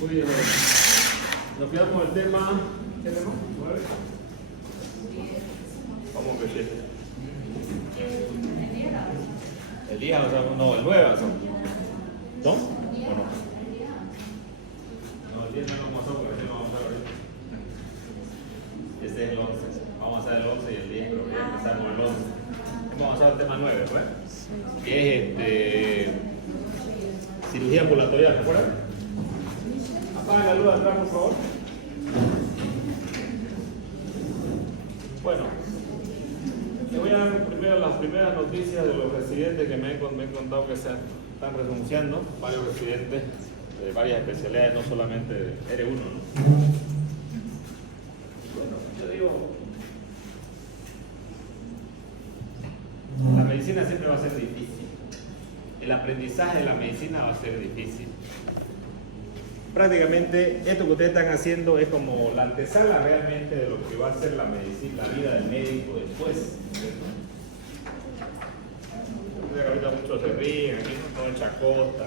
Muy bien. Nos quedamos el tema. ¿Qué tema? ¿9? ¿Cómo que 7? El 10 avanzamos, no, el 9 avanzamos. ¿No? ¿O no? No, el 10 no lo vamos a hacer porque el 10 no vamos a hacer ahorita. Este es el 11. Vamos a hacer el 11 y el 10, pero que empezamos el 11. Vamos a hacer el tema 9, ¿pues? Que es cirugía ambulatoria, ¿se acuerdan? Apaga la luz de atrás, por favor. Bueno, te voy a dar primero las primeras noticias de los residentes que me han contado que se están renunciando, varios residentes de varias especialidades, no solamente de R1, ¿no? Bueno, yo digo, la medicina siempre va a ser difícil. El aprendizaje de la medicina va a ser difícil. Prácticamente esto que ustedes están haciendo es como la antesala realmente de lo que va a ser la medicina, la vida del médico después. Ahorita muchos se ríen, aquí no todo en chacota.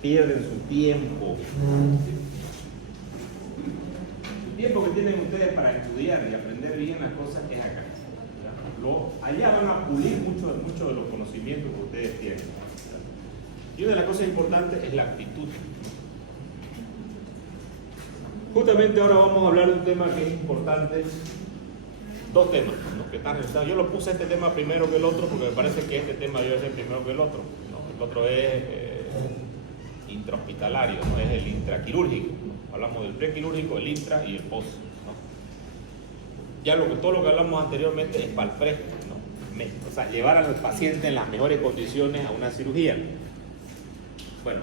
Pierden su tiempo. El tiempo que tienen ustedes para estudiar y aprender bien las cosas es acá. Allá van a pulir mucho de los conocimientos que ustedes tienen. Y una de las cosas importantes es la actitud. Justamente ahora vamos a hablar de un tema que es importante. Dos temas, ¿no? Que están relacionados. Yo lo puse este tema primero que el otro porque me parece que este tema debe ser primero que el otro, ¿no? El otro es intrahospitalario, ¿no? Es el intraquirúrgico, ¿no? Hablamos del prequirúrgico, el intra y el post, ¿no? Ya todo lo que hablamos anteriormente es para el pre, ¿no? O sea, llevar al paciente en las mejores condiciones a una cirugía. Bueno,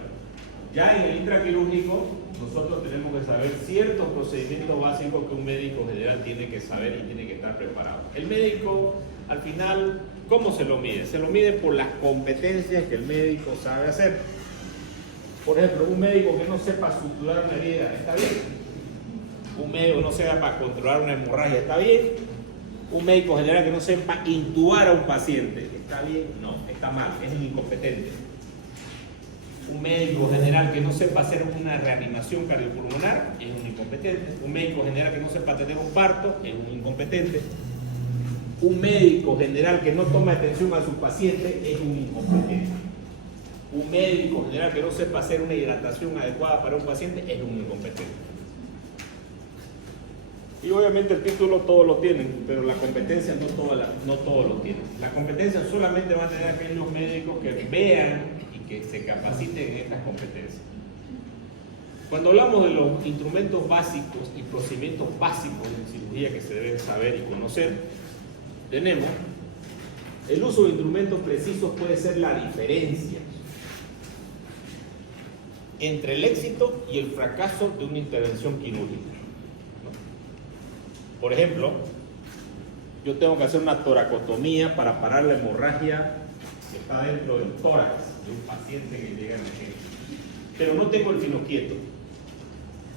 ya en el intraquirúrgico nosotros tenemos que saber ciertos procedimientos básicos que un médico general tiene que saber y tiene que estar preparado. El médico, al final, ¿cómo se lo mide? Se lo mide por las competencias que el médico sabe hacer. Por ejemplo, un médico que no sepa suturar una herida, ¿está bien? Un médico que no sepa controlar una hemorragia, ¿está bien? Un médico general que no sepa intubar a un paciente, ¿está bien? No, está mal, es un incompetente. Un médico general que no sepa hacer una reanimación cardiopulmonar es un incompetente. Un médico general que no sepa tener un parto es un incompetente. Un médico general que no toma atención a su paciente es un incompetente. Un médico general que no sepa hacer una hidratación adecuada para un paciente es un incompetente. Y obviamente el título todos lo tienen, pero la competencia no todos lo tienen. La competencia solamente van a tener aquellos médicos que vean que se capaciten en estas competencias. Cuando hablamos de los instrumentos básicos y procedimientos básicos de cirugía que se deben saber y conocer, tenemos el uso de instrumentos precisos puede ser la diferencia entre el éxito y el fracaso de una intervención quirúrgica, ¿no? Por ejemplo, yo tengo que hacer una toracotomía para parar la hemorragia que está dentro del tórax de un paciente que llega a emergencia, pero no tengo el fino quieto.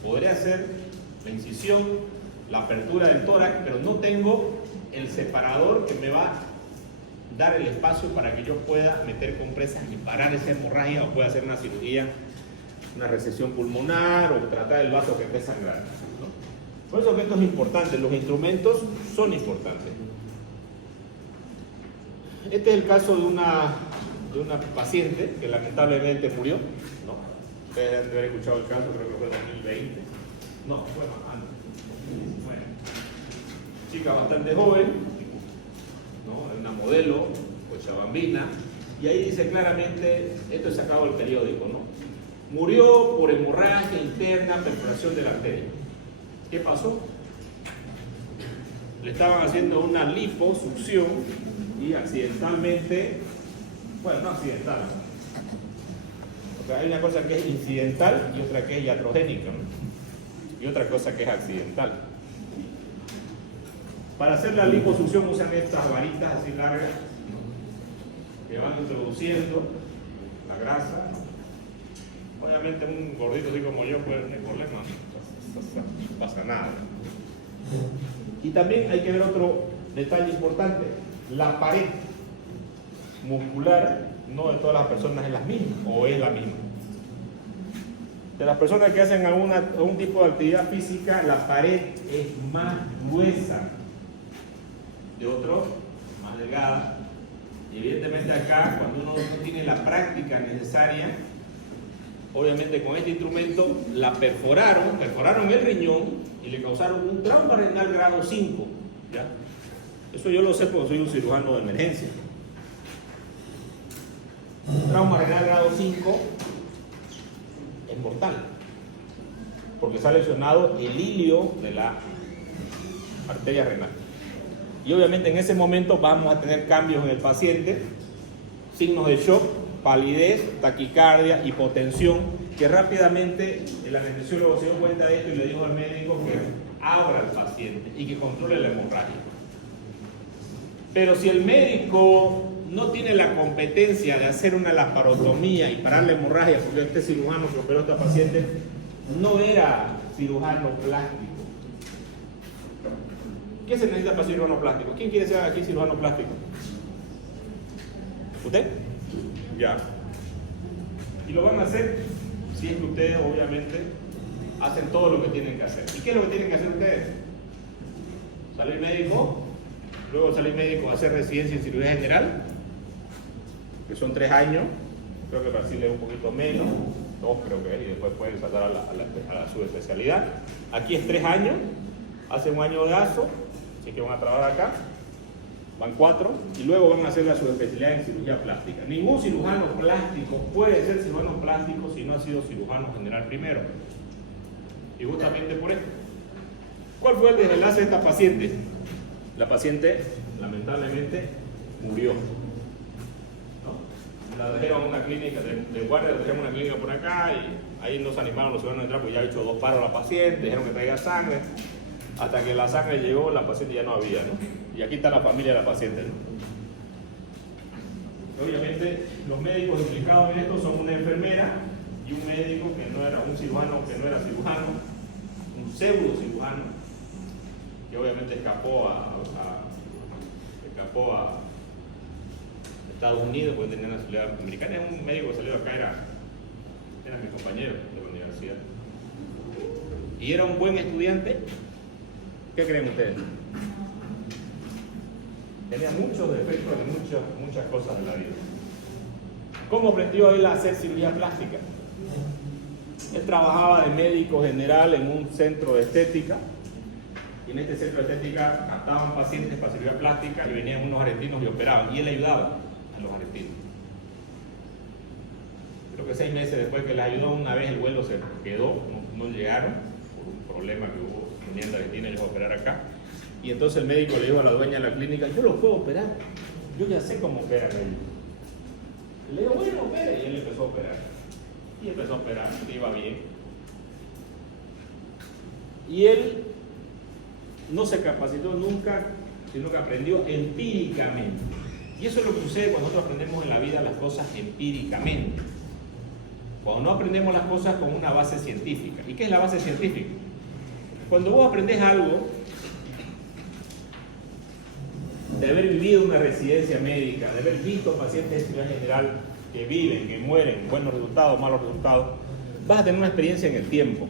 Podré hacer la incisión, la apertura del tórax, pero no tengo el separador que me va a dar el espacio para que yo pueda meter compresas y parar esa hemorragia o pueda hacer una cirugía, una resección pulmonar o tratar el vaso que esté sangrando, ¿no? Por eso que esto es importante, los instrumentos son importantes. Este es el caso de una paciente que lamentablemente murió, ¿no? Ustedes deben haber escuchado el caso, creo que fue en 2020. No, fue más antes. Bueno, chica bastante joven, ¿no? Una modelo, cochabambina, y ahí dice claramente, esto es sacado del periódico, ¿no? Murió por hemorragia interna, perforación de la arteria. ¿Qué pasó? Le estaban haciendo una liposucción y accidentalmente, bueno, no accidental, porque hay una cosa que es incidental y otra que es iatrogénica, ¿no? Y otra cosa que es accidental. Para hacer la liposucción usan estas varitas así largas, ¿no? Que van introduciendo la grasa, ¿no? Obviamente un gordito así como yo puede tener problemas, no pasa nada. Y también hay que ver otro detalle importante. La pared muscular no de todas las personas es la misma o es la misma. De las personas que hacen algún tipo de actividad física, la pared es más gruesa. De otros, más delgada. Y evidentemente acá, cuando uno no tiene la práctica necesaria, obviamente con este instrumento la perforaron el riñón y le causaron un trauma renal grado 5. ¿Ya? Eso yo lo sé porque soy un cirujano de emergencia. Un trauma renal grado 5 es mortal, porque se ha lesionado el hilio de la arteria renal. Y obviamente en ese momento vamos a tener cambios en el paciente, signos de shock, palidez, taquicardia, hipotensión, que rápidamente el anestesiólogo se dio cuenta de esto y le dijo al médico que abra al paciente y que controle la hemorragia. Pero si el médico no tiene la competencia de hacer una laparotomía y parar la hemorragia, porque este cirujano que operó a esta paciente no era cirujano plástico. ¿Qué se necesita para cirujano plástico? ¿Quién quiere ser aquí cirujano plástico? ¿Usted? Ya. Y lo van a hacer si es que ustedes obviamente hacen todo lo que tienen que hacer. ¿Y qué es lo que tienen que hacer ustedes? Salir médico, luego salir médico a hacer residencia en cirugía general, que son 3 años, creo que Brasil es un poquito menos, 2 creo que es, y después pueden saltar a la subespecialidad. Aquí es 3 años, hacen un año de ASO, así que van a trabajar acá, van 4, y luego van a hacer la subespecialidad en cirugía plástica. Ningún cirujano plástico puede ser cirujano plástico si no ha sido cirujano general primero. Y justamente por esto. ¿Cuál fue el desenlace de esta paciente? La paciente, lamentablemente, murió. La dejaron en una clínica de guardia, la dejaron en una clínica por acá y ahí nos animaron los ciudadanos a entrar, pues ya ha hecho 2 paros a la paciente, dijeron que traiga sangre. Hasta que la sangre llegó, la paciente ya no había, ¿no? Y aquí está la familia de la paciente, ¿no? Obviamente, los médicos implicados en esto son una enfermera y un médico que no era un cirujano, que no era cirujano, un pseudo cirujano, que obviamente escapó a Estados Unidos porque tenía nacionalidad americana. Es un médico que salió acá, era mi compañero de la universidad. Y era un buen estudiante. ¿Qué creen ustedes? Tenía muchos defectos en muchas cosas de la vida. ¿Cómo aprendió él a hacer cirugía plástica? Él trabajaba de médico general en un centro de estética. Y en este centro de estética captaban pacientes para cirugía plástica y venían unos argentinos y operaban. Y él ayudaba a los argentinos. Creo que 6 meses después que les ayudó, una vez el vuelo se quedó, no llegaron por un problema que hubo. Venían de Argentina y ellos a operar acá. Y entonces el médico le dijo a la dueña de la clínica: yo lo puedo operar, yo ya sé cómo operan ellos. Y le dijo: bueno, opere. Y él empezó a operar. Y empezó a operar, iba bien. Y él no se capacitó nunca, sino que aprendió empíricamente. Y eso es lo que sucede cuando nosotros aprendemos en la vida las cosas empíricamente. Cuando no aprendemos las cosas con una base científica. ¿Y qué es la base científica? Cuando vos aprendés algo de haber vivido una residencia médica, de haber visto pacientes de cirugía general que viven, que mueren, buenos resultados, malos resultados, vas a tener una experiencia en el tiempo.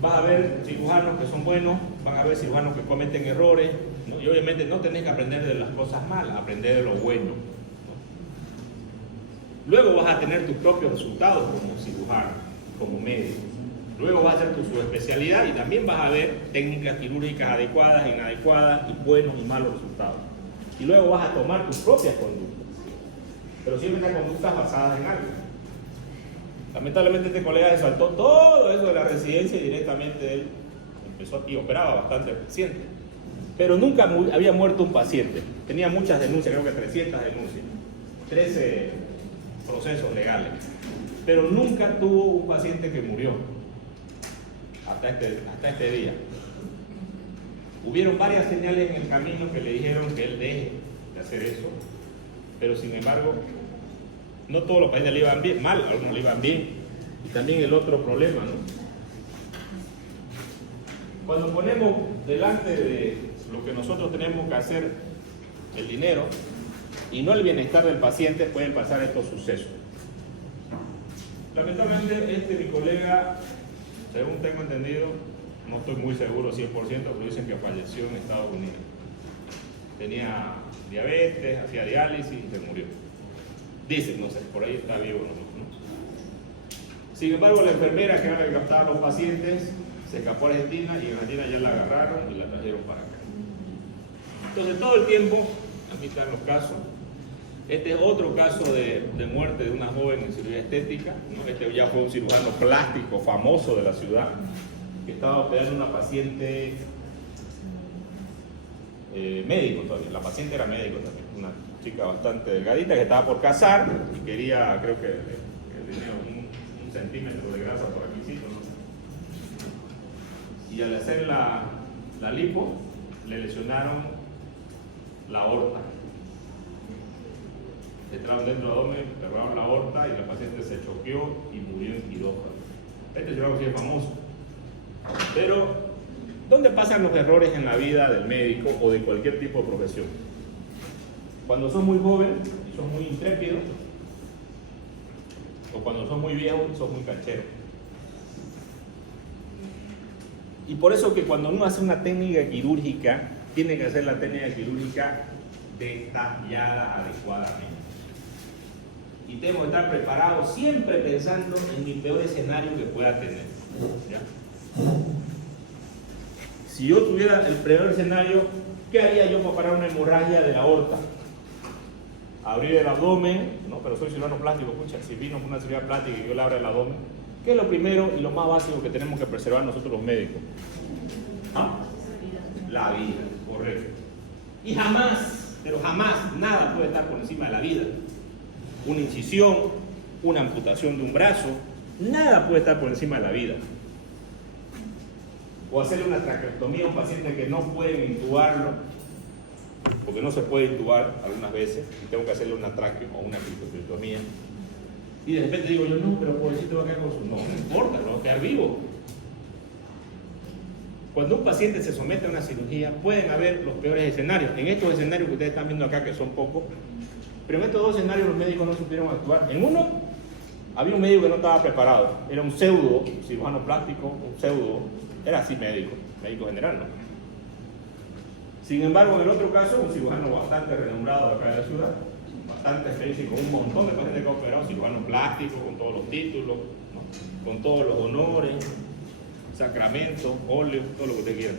Vas a ver cirujanos que son buenos, van a ver cirujanos que cometen errores, ¿no? Y obviamente no tenés que aprender de las cosas malas, aprender de lo bueno, ¿no? Luego vas a tener tus propios resultados como cirujano, como médico. Luego vas a hacer tu subespecialidad y también vas a ver técnicas quirúrgicas adecuadas, inadecuadas y buenos y malos resultados. Y luego vas a tomar tus propias conductas, pero siempre estas conductas basadas en algo. Lamentablemente este colega se saltó todo eso de la residencia y directamente él empezó y operaba bastante pacientes. Pero nunca había muerto un paciente. Tenía muchas denuncias, creo que 300 denuncias, 13 procesos legales. Pero nunca tuvo un paciente que murió. Hasta este día. Hubieron varias señales en el camino que le dijeron que él deje de hacer eso, pero sin embargo, no todos los pacientes le iban bien, mal, algunos le iban bien. Y también el otro problema, ¿no? Cuando ponemos delante de lo que nosotros tenemos que hacer, el dinero, y no el bienestar del paciente, pueden pasar estos sucesos. Lamentablemente, mi colega, según tengo entendido, no estoy muy seguro 100%, pero dicen que falleció en Estados Unidos. Tenía diabetes, hacía diálisis y se murió. Dicen, no sé, por ahí está vivo o no. Sin embargo, la enfermera que era la que captaba a los pacientes se escapó a Argentina y en Argentina ya la agarraron y la trajeron para acá. Entonces, todo el tiempo, aquí están los casos. Este es otro caso de muerte de una joven en cirugía estética, ¿no? Este ya fue un cirujano plástico famoso de la ciudad que estaba operando a una paciente médico todavía. La paciente era médico también, una chica bastante delgadita que estaba por casar y quería, creo que tenía un centímetro de grasa por aquí, ¿no? Y al hacer la lipo le lesionaron la aorta. Entraron dentro del abdomen, cerraron la aorta y la paciente se choqueó y murió en quirófano. Este cirujano sí es famoso. Pero, ¿dónde pasan los errores en la vida del médico o de cualquier tipo de profesión? Cuando sos muy joven y sos muy intrépido, o cuando sos muy viejo y sos muy canchero. Y por eso que cuando uno hace una técnica quirúrgica, tiene que hacer la técnica quirúrgica detallada adecuadamente. Y tengo que estar preparado siempre pensando en mi peor escenario que pueda tener, ¿ya? Si yo tuviera el peor escenario, ¿qué haría yo para parar una hemorragia de la aorta? Abrir el abdomen, ¿no? Pero soy cirujano plástico, escucha, si vino con una cirugía plástica y yo le abro el abdomen, ¿qué es lo primero y lo más básico que tenemos que preservar nosotros los médicos? ¿Ah? La vida, correcto. Y jamás, pero jamás, nada puede estar por encima de la vida. Una incisión, una amputación de un brazo, nada puede estar por encima de la vida. O hacerle una traqueostomía a un paciente que no pueden intubarlo, porque no se puede intubar algunas veces, y tengo que hacerle una traqueo o una cristotomía. Y de repente digo yo, no, pero pobrecito va a quedar con su... No, no importa, no va a quedar vivo. Cuando un paciente se somete a una cirugía, pueden haber los peores escenarios. En estos escenarios que ustedes están viendo acá, que son pocos, pero en estos dos escenarios los médicos no supieron actuar. En uno, había un médico que no estaba preparado. Era un pseudo cirujano plástico, un pseudo, era así médico general, ¿no? Sin embargo, en el otro caso, un cirujano bastante renombrado de acá de la ciudad, bastante experiencia y con un montón de pacientes que ha operado, cirujano plástico, con todos los títulos, ¿no? Con todos los honores, sacramentos, óleo, todo lo que usted quiera.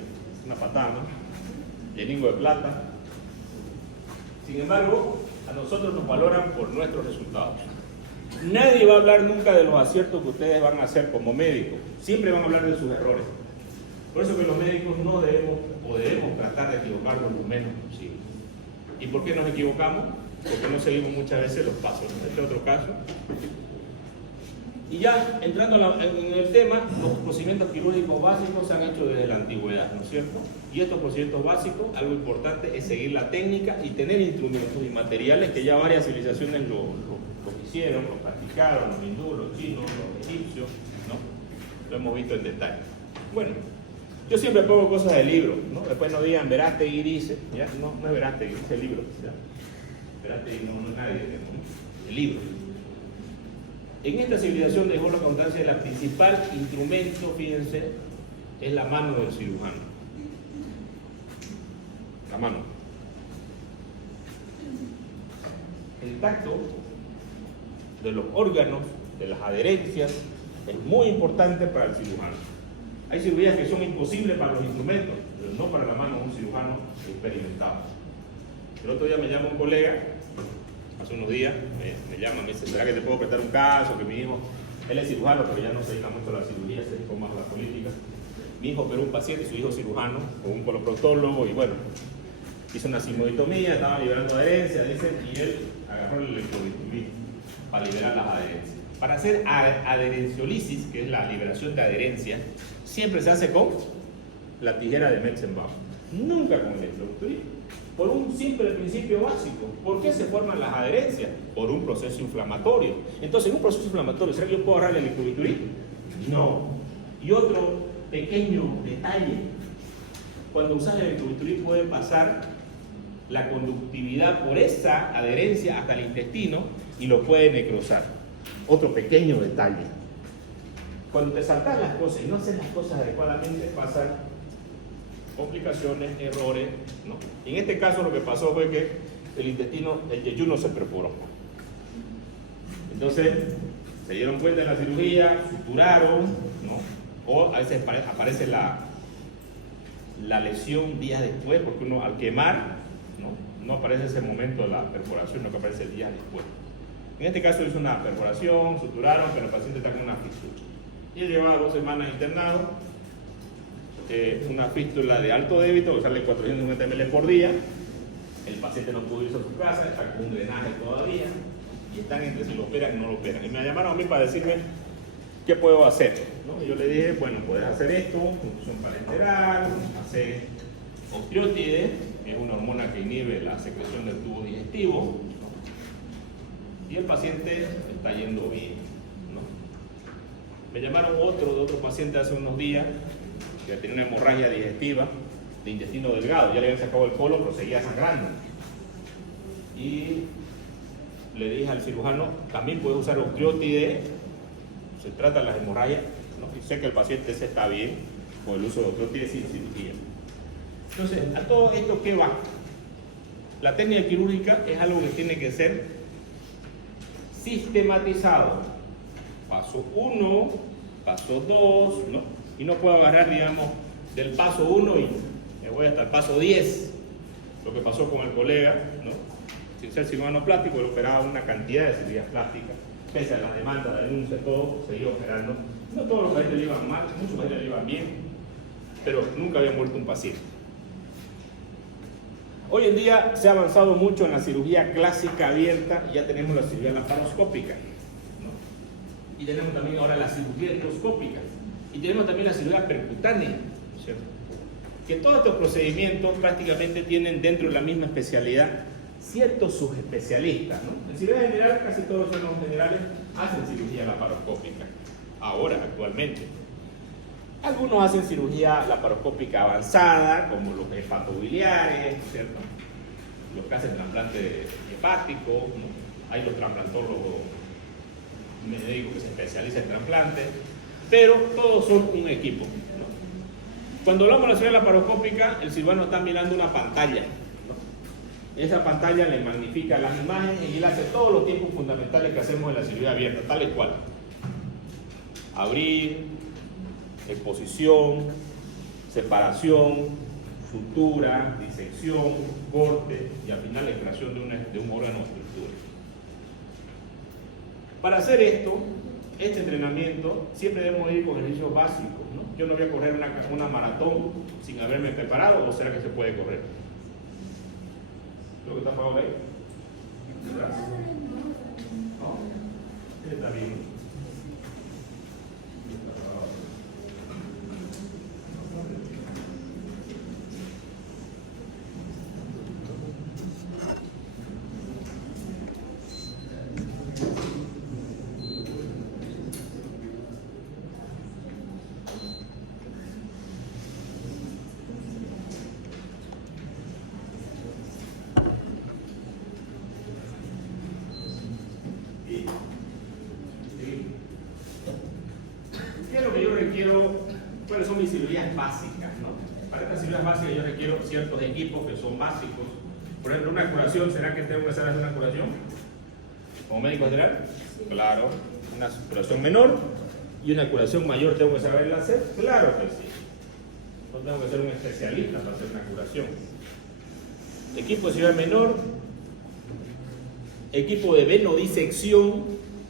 Una patada, ¿no? Lleningo de plata. Sin embargo, a nosotros nos valoran por nuestros resultados. Nadie va a hablar nunca de los aciertos que ustedes van a hacer como médicos. Siempre van a hablar de sus errores. Por eso que los médicos no debemos tratar de equivocarnos lo menos posible. ¿Y por qué nos equivocamos? Porque no seguimos muchas veces los pasos. Este es otro caso. Y ya entrando en el tema, los procedimientos quirúrgicos básicos se han hecho desde la antigüedad, ¿no es cierto? Y estos procedimientos básicos, algo importante es seguir la técnica y tener instrumentos y materiales que ya varias civilizaciones lo hicieron, lo practicaron, los hindúes, los chinos, los egipcios, ¿no? Lo hemos visto en detalle. Bueno, yo siempre pongo cosas de libro, ¿no? Después no digan Verástegui dice, ¿ya? No es Verástegui, es el libro, ¿ya? Verástegui no es nadie, ¿no? El libro. En esta civilización dejó la constancia de la principal instrumento, fíjense, es la mano del cirujano. La mano. El tacto de los órganos, de las adherencias, es muy importante para el cirujano. Hay cirugías que son imposibles para los instrumentos, pero no para la mano de un cirujano experimentado. El otro día me llama un colega, hace unos días, me llama, me dice, ¿será que te puedo prestar un caso? Que mi hijo, él es cirujano, pero ya no se dedica mucho a la cirugía, se dedica más a la política. Mi hijo operó un paciente, su hijo cirujano, con un coloproctólogo, y bueno, hizo una sigmoidectomía, estaba liberando adherencias, y él agarró el electrobisturí para liberar las adherencias. Para hacer adherenciolisis, que es la liberación de adherencia, siempre se hace con la tijera de Metzenbaum, nunca con el electrobisturí. Por un simple principio básico. ¿Por qué se forman las adherencias? Por un proceso inflamatorio. Entonces, en un proceso inflamatorio, ¿será que yo puedo agarrar el electrobisturí? No. Y otro pequeño detalle. Cuando usas el electrobisturí puede pasar la conductividad por esa adherencia hasta el intestino y lo puede necrosar. Otro pequeño detalle. Cuando te saltas las cosas y no haces las cosas adecuadamente, pasan complicaciones, errores, ¿no? Y en este caso lo que pasó fue que el intestino, el yeyuno se perforó. Entonces, se dieron cuenta en la cirugía, suturaron, ¿no? O a veces aparece la lesión días después, porque uno al quemar, no aparece ese momento de la perforación, no que aparece días después. En este caso hizo una perforación, suturaron, pero el paciente está con una fístula. Y él llevaba 2 semanas internado, una fístula de alto débito, que sale 450 ml por día. El paciente no pudo irse a su casa, está con un drenaje todavía, y están entre si lo operan o no lo operan. Y me llamaron a mí para decirme qué puedo hacer, ¿no? Y yo le dije, bueno, puedes hacer esto, función parenteral, hacer osteótide, es una hormona que inhibe la secreción del tubo digestivo, ¿no? Y el paciente está yendo bien, ¿no? Me llamaron de otro paciente hace unos días que tenía una hemorragia digestiva de intestino delgado, ya le habían sacado el colon, pero seguía sangrando. Y le dije al cirujano, también puede usar osteótide, se trata de las hemorragias, ¿no? Y sé que el paciente se está bien con el uso de osteótide sin cirugía. Entonces, ¿a todo esto qué va? La técnica quirúrgica es algo que tiene que ser sistematizado. Paso 1, paso 2, ¿no? Y no puedo agarrar, digamos, del paso 1 y me voy hasta el paso 10. Lo que pasó con el colega, ¿no? Sin ser cirujano plástico, él operaba una cantidad de cirugías plásticas, pese a las demandas, la denuncia, todo, seguía operando. No todos los pacientes le iban mal, muchos pacientes le iban bien, pero nunca había muerto un paciente. Hoy en día se ha avanzado mucho en la cirugía clásica abierta, y ya tenemos la cirugía laparoscópica, ¿no? Y tenemos también ahora la cirugía endoscópica, y tenemos también la cirugía percutánea, ¿cierto? Que todos estos procedimientos prácticamente tienen dentro de la misma especialidad ciertos subespecialistas, ¿no? En cirugía general, casi todos los órganos generales hacen cirugía laparoscópica, ahora, actualmente. Algunos hacen cirugía laparoscópica avanzada, como los hepatobiliares, ¿cierto? Los que hacen trasplante hepático, ¿no? Hay los trasplantólogos médicos que se especializan en trasplante, pero todos son un equipo, ¿no? Cuando hablamos de la cirugía laparoscópica, el cirujano está mirando una pantalla, ¿no? Esa pantalla le magnifica las imágenes y él hace todos los tiempos fundamentales que hacemos en la cirugía abierta, tal y cual. Abrir, exposición, separación, sutura, disección, corte y al final la extracción de un órgano o estructura. Para hacer esto, este entrenamiento, siempre debemos ir con ejercicios básicos, ¿no? Yo no voy a correr una maratón sin haberme preparado, o sea que se puede correr. ¿Lo que está apagado ahí? ¿Verdad? ¿No? Está bien. ¿Qué es lo que yo requiero? ¿Cuáles son mis cirugías básicas, ¿no? Para estas cirugías básicas yo requiero ciertos equipos que son básicos. Por ejemplo, una curación, ¿será que tengo que hacer una curación? ¿Como médico general? Claro. Una curación menor y una curación mayor, ¿tengo que saberla hacer? Claro que sí. No tengo que ser un especialista para hacer una curación. Equipo de cirugía menor, equipo de venodisección.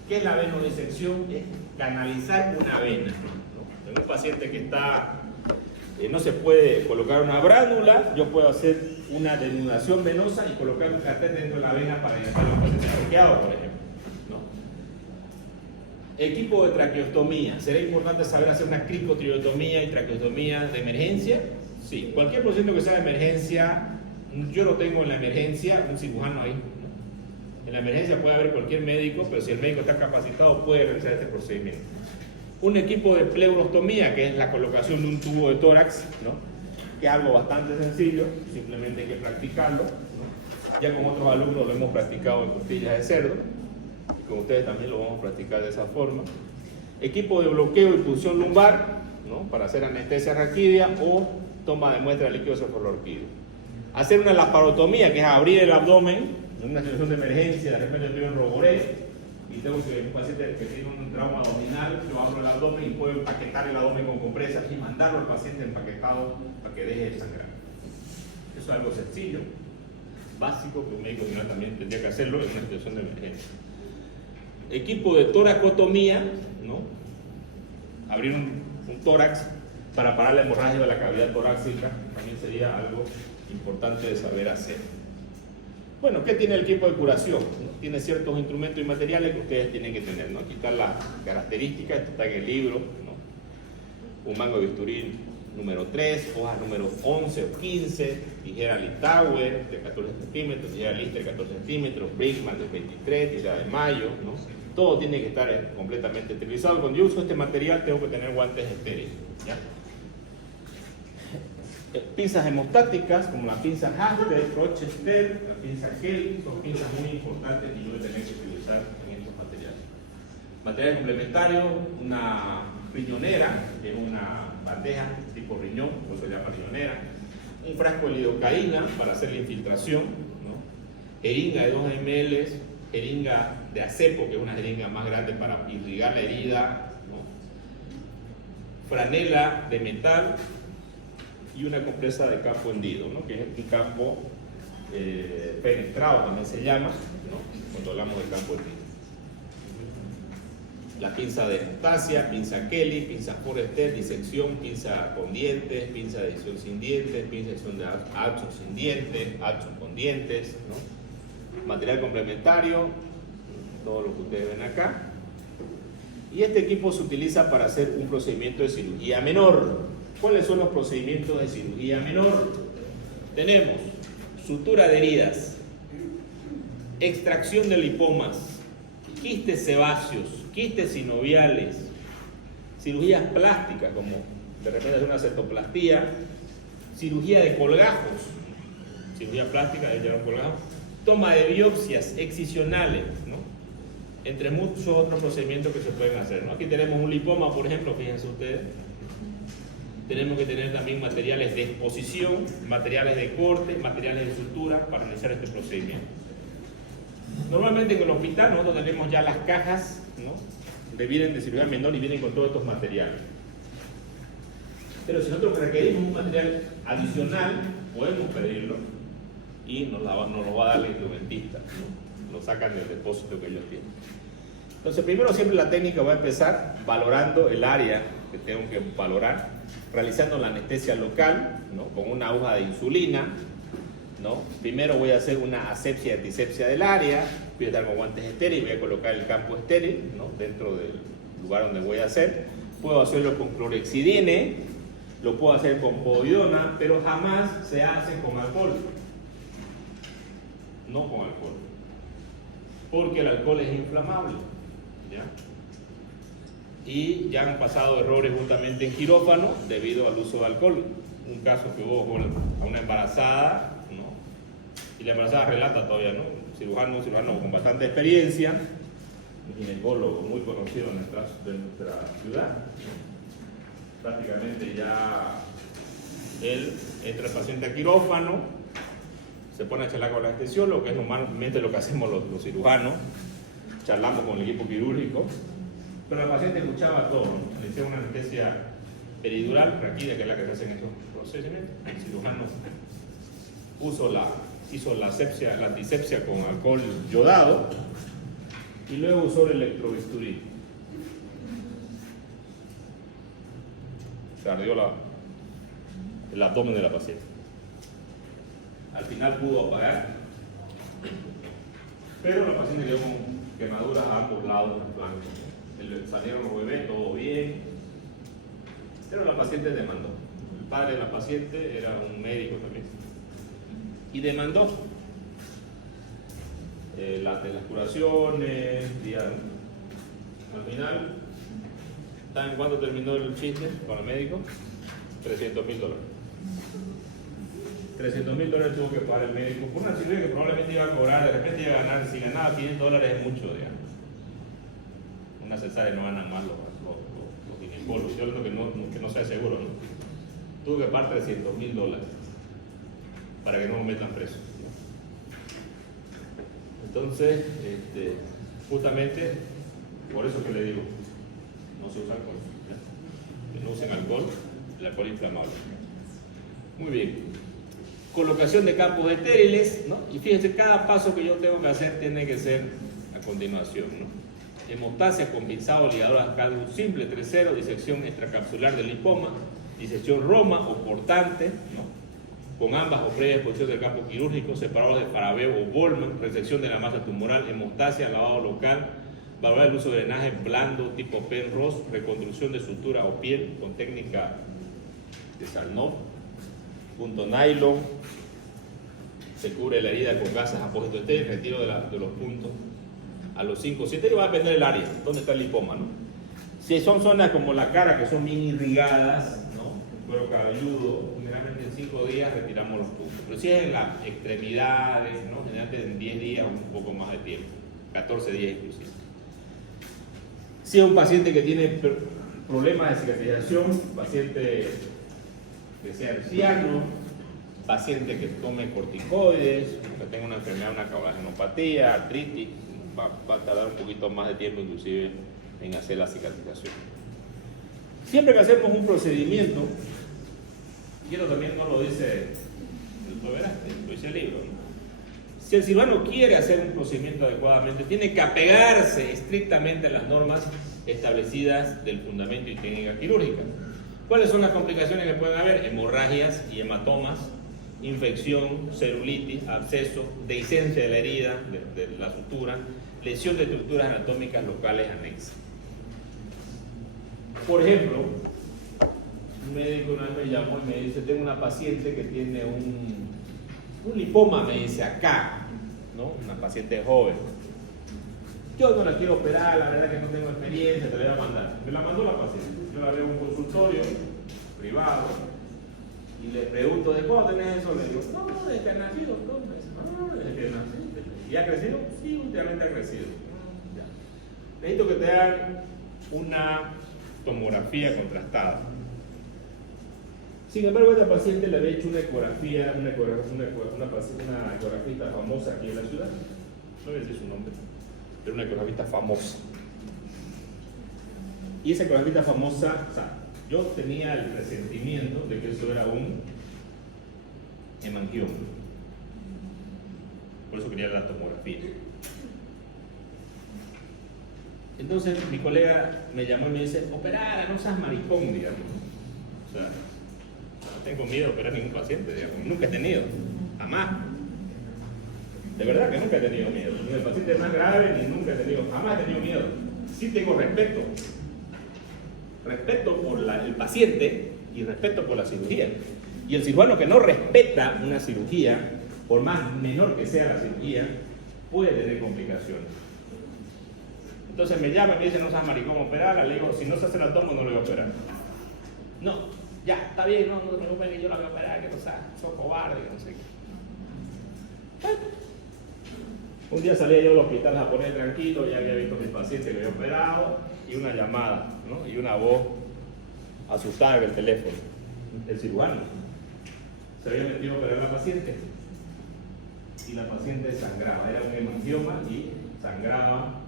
¿Qué es la venodisección? Es canalizar una vena, ¿no? En un paciente que está, no se puede colocar una bránula, yo puedo hacer una denudación venosa y colocar un catéter dentro de la vena para ayudar a un paciente bloqueado, por ejemplo, ¿no? Equipo de traqueostomía. ¿Será importante saber hacer una cricotriotomía y traqueostomía de emergencia? Sí. Cualquier procedimiento que sea de emergencia, yo lo tengo en la emergencia, un cirujano ahí, ¿no? En la emergencia puede haber cualquier médico, pero si el médico está capacitado puede realizar este procedimiento. Un equipo de pleurostomía, que es la colocación de un tubo de tórax, ¿no? Que es algo bastante sencillo, simplemente hay que practicarlo, ¿no? Ya con otros alumnos lo hemos practicado en costillas de cerdo. con ustedes también lo vamos a practicar de esa forma. Equipo de bloqueo y punción lumbar, ¿no? Para hacer anestesia raquídea o toma de muestra de líquido cefalorraquídeo. Hacer una laparotomía, que es abrir el abdomen en una situación de emergencia. De repente estoy en Roboré y tengo que un paciente que tiene un trauma abdominal, yo abro el abdomen y puedo empaquetar el abdomen con compresas y mandarlo al paciente empaquetado para que deje de sangrar. Eso es algo sencillo, básico, que un médico general también tendría que hacerlo en una situación de emergencia. Equipo de toracotomía, ¿no? Abrir un tórax para parar la hemorragia de la cavidad torácica, también sería algo importante de saber hacer. Bueno, ¿qué tiene el equipo de curación? Tiene ciertos instrumentos y materiales que ustedes tienen que tener, ¿no? Aquí están las características, esto está en el libro, ¿no? Un mango de bisturí número 3, hojas número 11 o 15, tijera Litauer de 14 centímetros, tijera Lister de 14 centímetros, Brickman de 23, tijera de mayo, ¿no? Todo tiene que estar completamente esterilizado. Cuando yo uso este material tengo que tener guantes estériles, ¿ya? Pinzas hemostáticas como la pinza Hafter, Rochester, la pinza Gel, son pinzas muy importantes y yo voy a tener que utilizar en estos materiales. Material complementario, una riñonera, que es una bandeja tipo riñón, por eso se llama riñonera, un frasco de lidocaína para hacer la infiltración, ¿no? Jeringa de 2 ml, jeringa de acepo, que es una jeringa más grande para irrigar la herida, ¿no? Franela de metal y una compresa de campo hendido, ¿no? Que es un campo penetrado, también se llama, ¿no? Cuando hablamos de campo hendido. La pinza de Anastasia, pinza Kelly, pinza Forester, disección, pinza con dientes, pinza de edición sin dientes, pinza de edición de Adson sin dientes, Adson con dientes, ¿no? Material complementario, todo lo que ustedes ven acá. Y este equipo se utiliza para hacer un procedimiento de cirugía menor. ¿Cuáles son los procedimientos de cirugía menor? Tenemos sutura de heridas, extracción de lipomas, quistes sebáceos, quistes sinoviales, cirugías plásticas como de repente hacer una cetoplastía, cirugía de colgajos, cirugía plástica de llevar colgajos, toma de biopsias excisionales, ¿no? Entre muchos otros procedimientos que se pueden hacer, ¿no? Aquí tenemos un lipoma, por ejemplo, fíjense ustedes. Tenemos que tener también materiales de exposición, materiales de corte, materiales de sutura para realizar este procedimiento. Normalmente en el hospital nosotros tenemos ya las cajas, ¿no? Vienen de cirugía menor y vienen con todos estos materiales. Pero si nosotros requerimos un material adicional, podemos pedirlo y nos lo va a dar el instrumentista, ¿no? Lo sacan del depósito que ellos tienen. Entonces, primero siempre la técnica va a empezar valorando el área que tengo que valorar, realizando la anestesia local, ¿no? Con una aguja de insulina, ¿no? Primero voy a hacer una asepsia y antisepsia del área, voy a estar con guantes estériles, voy a colocar el campo estéril, ¿no? Dentro del lugar donde voy a hacer. Puedo hacerlo con clorexidine, lo puedo hacer con povidona, pero jamás se hace con alcohol. No con alcohol, porque el alcohol es inflamable, ¿ya? Y ya han pasado errores justamente en quirófano debido al uso de alcohol. Un caso que hubo con una embarazada, ¿no? Y la embarazada relata todavía, ¿no? Un cirujano con bastante experiencia, un ginecólogo muy conocido en nuestra ciudad, ¿no? Prácticamente ya él entra el paciente a quirófano, se pone a charlar con la anestesiólogo, que es normalmente lo que hacemos los cirujanos, charlamos con el equipo quirúrgico, pero la paciente escuchaba todo, ¿no? Le hicieron una anestesia peridural, raquídea, que es la que se hace en estos procedimientos. El cirujano hizo la antisepsia con alcohol yodado y luego usó el electrobisturí. Se ardió el abdomen de la paciente. Al final pudo apagar, pero la paciente quedó con quemaduras a ambos lados del flanco. Salieron los bebés, todo bien, pero la paciente demandó. El padre de la paciente era un médico también y demandó de las curaciones, ¿no? Al final, ¿saben cuánto terminó el chiste con el médico? $300,000. $300,000 tuvo que pagar el médico por una cirugía que probablemente iba a cobrar, de repente iba a ganar, si ganaba $500 es mucho, digamos. una cesárea no ganan más los ginecólogos. Yo creo que no sea seguro, ¿no? Tuvo que pagar $300,000 para que no lo metan preso, ¿no? Entonces, justamente, por eso que le digo, no se usa alcohol, ¿ya? Que no usen alcohol, el alcohol inflamable. Muy bien. Colocación de campos estériles, ¿no? Y fíjense, cada paso que yo tengo que hacer tiene que ser a continuación, ¿no? Hemostasia con pinzado, ligador ascal simple 3.0, disección extracapsular del lipoma, disección Roma o portante, ¿no? Con ambas o previa exposición del campo quirúrgico, separados de Farabeo o Bolman, resección de la masa tumoral, hemostasia, lavado local, valorar el uso de drenaje blando tipo Penrose, reconstrucción de sutura o piel con técnica de Sarnoff, punto nylon, se cubre la herida con gasas apósito estéril, retiro de los puntos a los 5 o 7, y va a depender del área, donde está el lipoma, ¿no? Si son zonas como la cara que son bien irrigadas, ¿no? El cuero cabelludo, generalmente en 5 días retiramos los puntos. Pero si es en las extremidades, ¿no? Generalmente en 10 días o un poco más de tiempo, 14 días inclusive. Si es un paciente que tiene problemas de cicatrización, paciente que sea anciano, paciente que tome corticoides, que tenga una enfermedad, una coagulopatia, artritis, va a tardar un poquito más de tiempo inclusive en hacer la cicatrización. Siempre que hacemos un procedimiento, y esto también no lo dice el doctor Velázquez, lo dice el libro, ¿no? Si el cirujano quiere hacer un procedimiento adecuadamente, tiene que apegarse estrictamente a las normas establecidas del fundamento y técnica quirúrgica. ¿Cuáles son las complicaciones que pueden haber? Hemorragias y hematomas, infección, celulitis, absceso, dehiscencia de la herida, de la sutura, lesión de estructuras anatómicas locales anexas. Por ejemplo, un médico una vez me llamó y me dice, tengo una paciente que tiene un lipoma, me dice, acá, ¿no? Una paciente joven. Yo no la quiero operar, la verdad que no tengo experiencia, te la voy a mandar. Me la mandó la paciente. Yo la veo en un consultorio privado y le pregunto, ¿de cuándo tenés eso? Le digo, no, desde que ha nacido. No, desde que nací. ¿Y ha crecido? Sí, últimamente ha crecido. Ya. Necesito que te hagan una tomografía contrastada. Sin embargo, a esta paciente le había hecho una ecografía, una ecografista famosa aquí en la ciudad. No voy a decir su nombre, pero una ecografista famosa. Y esa ecografista famosa, o sea, yo tenía el presentimiento de que eso era un hemangioma. Por eso quería la tomografía. Entonces mi colega me llamó y me dice, operara, no seas maricón, digamos. O sea, no tengo miedo de operar a ningún paciente, digamos. Nunca he tenido, jamás. De verdad que nunca he tenido miedo. Ni el paciente más grave, ni nunca he tenido, jamás he tenido miedo. Sí tengo respeto. Respeto por el paciente y respeto por la cirugía. Y el cirujano que no respeta una cirugía, por más menor que sea la cirugía, puede tener complicaciones. Entonces me llama y me dice, no seas maricón, operarla. Le digo, si no se hace la toma, no le voy a operar. No, ya, está bien, no te preocupes que yo la voy a operar, que no seas, sos cobarde, que no sé qué. Un día salía yo al hospital japonés tranquilo, ya había visto a mi paciente que había operado, y una llamada, ¿no? Y una voz asustada en el teléfono. El cirujano se había metido a operar a la paciente y la paciente sangraba, era un hemangioma y sangraba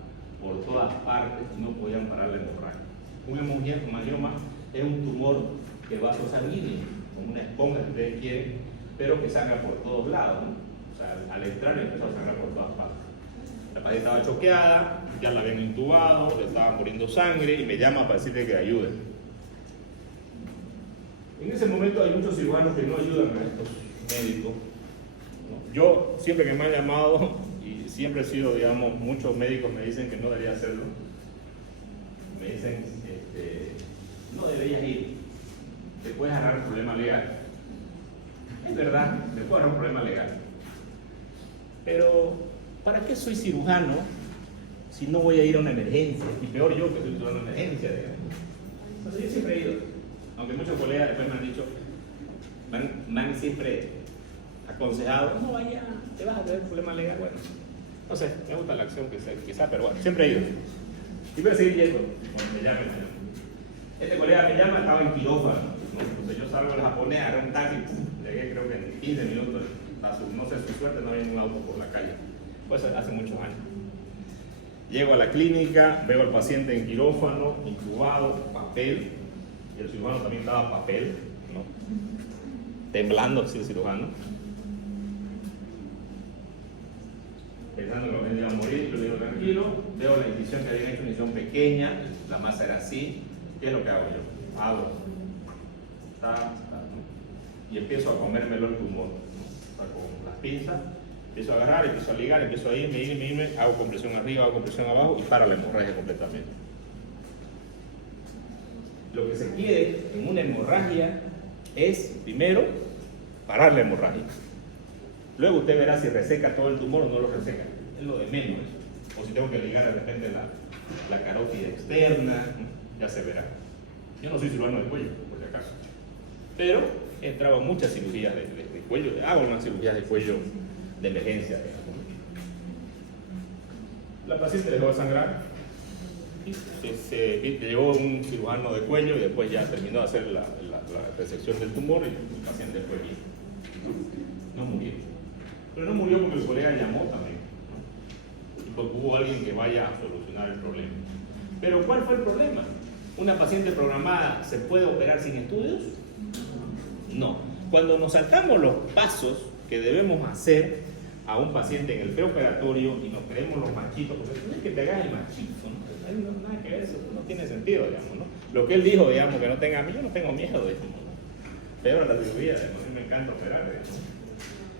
por todas partes y no podían parar la hemorragia. Un hemangioma es un tumor del vaso sanguíneo, como una esponja si ustedes quieren, pero que sangra por todos lados, ¿no? O sea, al entrar empezó a sangrar por todas partes. La paciente estaba choqueada, ya la habían intubado, le estaba muriendo sangre y me llama para decirle que ayude. En ese momento hay muchos cirujanos que no ayudan a estos médicos, ¿no? Yo siempre que me han llamado, y siempre he sido, digamos, muchos médicos me dicen que no debería hacerlo. Me dicen, no deberías ir, te puedes agarrar un problema legal. Es verdad, te puede agarrar un problema legal. Pero, ¿para qué soy cirujano si no voy a ir a una emergencia? Y peor yo que soy cirujano de emergencia, digamos. Entonces yo siempre he ido, aunque muchos colegas después me han dicho, me han siempre aconsejado, no vaya, te vas a tener un problema legal. Bueno, no sé, me gusta la acción que sea, pero bueno, siempre he ido. Y voy a seguir yendo, cuando me llame. Este colega me llama, estaba en quirófano, ¿no? Entonces yo salgo del japonés, agarré un taxi, llegué creo que en 15 minutos, no sé, su suerte no había ningún auto por la calle, pues hace muchos años. Llego a la clínica, veo al paciente en quirófano, intubado, papel, y el cirujano también daba papel, ¿no? Temblando así el cirujano, pensando que la gente iba a morir. Yo le digo tranquilo, veo la incisión que había hecho, una incisión pequeña, la masa era así. ¿Qué es lo que hago yo? Hago, ¿no? Y empiezo a comérmelo el tumor, ¿no? Saco las pinzas, empiezo a agarrar, empiezo a ligar, empiezo a irme, hago compresión arriba, hago compresión abajo y para la hemorragia completamente. Lo que se quiere en una hemorragia es, primero, parar la hemorragia. Luego usted verá si reseca todo el tumor o no lo reseca. Es lo de menos eso. O si tengo que ligar de repente la carótida externa, ya se verá. Yo no soy cirujano de cuello, por si acaso. Pero he entrado a muchas cirugías de cuello, hago unas cirugías de cuello de emergencia. La paciente dejó de sangrar, se llevó un cirujano de cuello y después ya terminó de hacer la resección del tumor y el paciente fue bien. No murió. Pero no murió porque el colega llamó también, ¿no? Y porque hubo alguien que vaya a solucionar el problema. Pero ¿cuál fue el problema? ¿Una paciente programada se puede operar sin estudios? No. Cuando nos saltamos los pasos que debemos hacer a un paciente en el preoperatorio y nos creemos los machitos, porque no es que te hagas el machito, ¿no? No hay nada que ver, eso no tiene sentido, digamos, ¿no? Lo que él dijo, digamos, que no tenga miedo, yo no tengo miedo, digamos, ¿no? Peor la cirugía, digamos, a mí me encanta operar, digamos.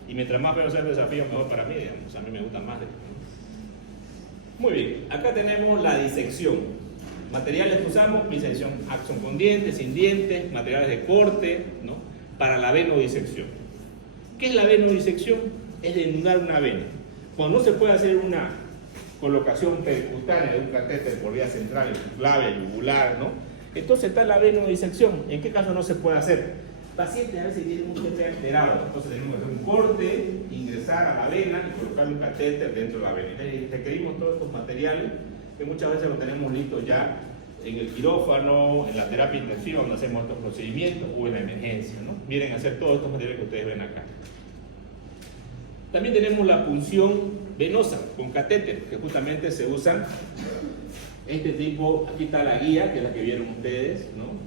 Y mientras más veo ser desafío, mejor para mí, digamos, a mí me gusta más, digamos. Muy bien, acá tenemos la disección. Materiales que usamos, disección Axon con dientes, sin dientes, materiales de corte, ¿no? Para la venodisección. ¿Qué es la venodisección? Es desnudar una vena. Cuando no se puede hacer una colocación percutánea de un catéter por vía central, clave, yugular, ¿no? Entonces está la venodisección. ¿En qué caso no se puede hacer? Pacientes a veces tienen un TP alterado, entonces tenemos que hacer un corte, ingresar a la vena y colocar un catéter dentro de la vena. Entonces requerimos todos estos materiales que muchas veces lo tenemos listo ya en el quirófano, en la terapia intensiva donde hacemos estos procedimientos o en la emergencia, ¿no? Vienen a hacer todos estos materiales que ustedes ven acá. También tenemos la punción venosa con catéter, que justamente se usan este tipo. Aquí está la guía, que es la que vieron ustedes, ¿no?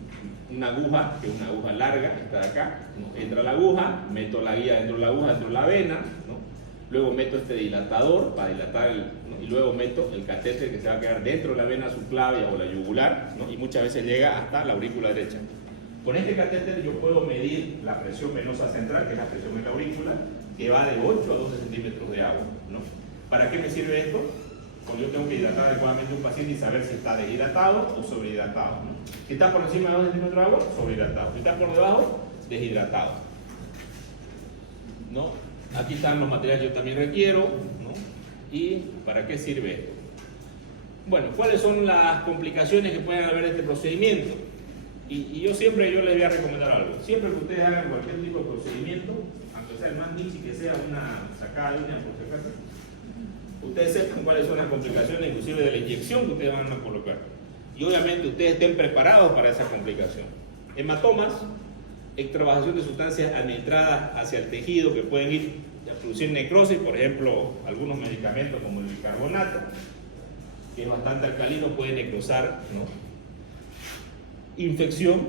Una aguja, que es una aguja larga, está de acá, ¿no? Entra la aguja, meto la guía dentro de la aguja, dentro de la vena, ¿no? Luego meto este dilatador para dilatar ¿no? Y luego meto el catéter que se va a quedar dentro de la vena subclavia o la yugular, ¿no? Y muchas veces llega hasta la aurícula derecha. Con este catéter yo puedo medir la presión venosa central, que es la presión en la aurícula, que va de 8 a 12 centímetros de agua, ¿no? ¿Para qué me sirve esto? Cuando yo tengo que hidratar adecuadamente a un paciente y saber si está deshidratado o sobrehidratado, ¿no? Si está por encima de 2 centímetros de agua, sobrehidratado. Si está por debajo, deshidratado, ¿no? Aquí están los materiales que yo también requiero, ¿no? ¿Y para qué sirve esto? Bueno, ¿cuáles son las complicaciones que pueden haber de este procedimiento? Y yo les voy a recomendar algo. Siempre que ustedes hagan cualquier tipo de procedimiento, aunque sea el más niche y que sea una sacada de uña, por si acaso, ustedes sepan cuáles son las complicaciones, inclusive de la inyección que ustedes van a colocar. Y obviamente ustedes estén preparados para esa complicación. Hematomas, extravasación de sustancias administradas hacia el tejido que pueden ir a producir necrosis, por ejemplo, algunos medicamentos como el bicarbonato, que es bastante alcalino, puede necrosar, ¿no? Infección,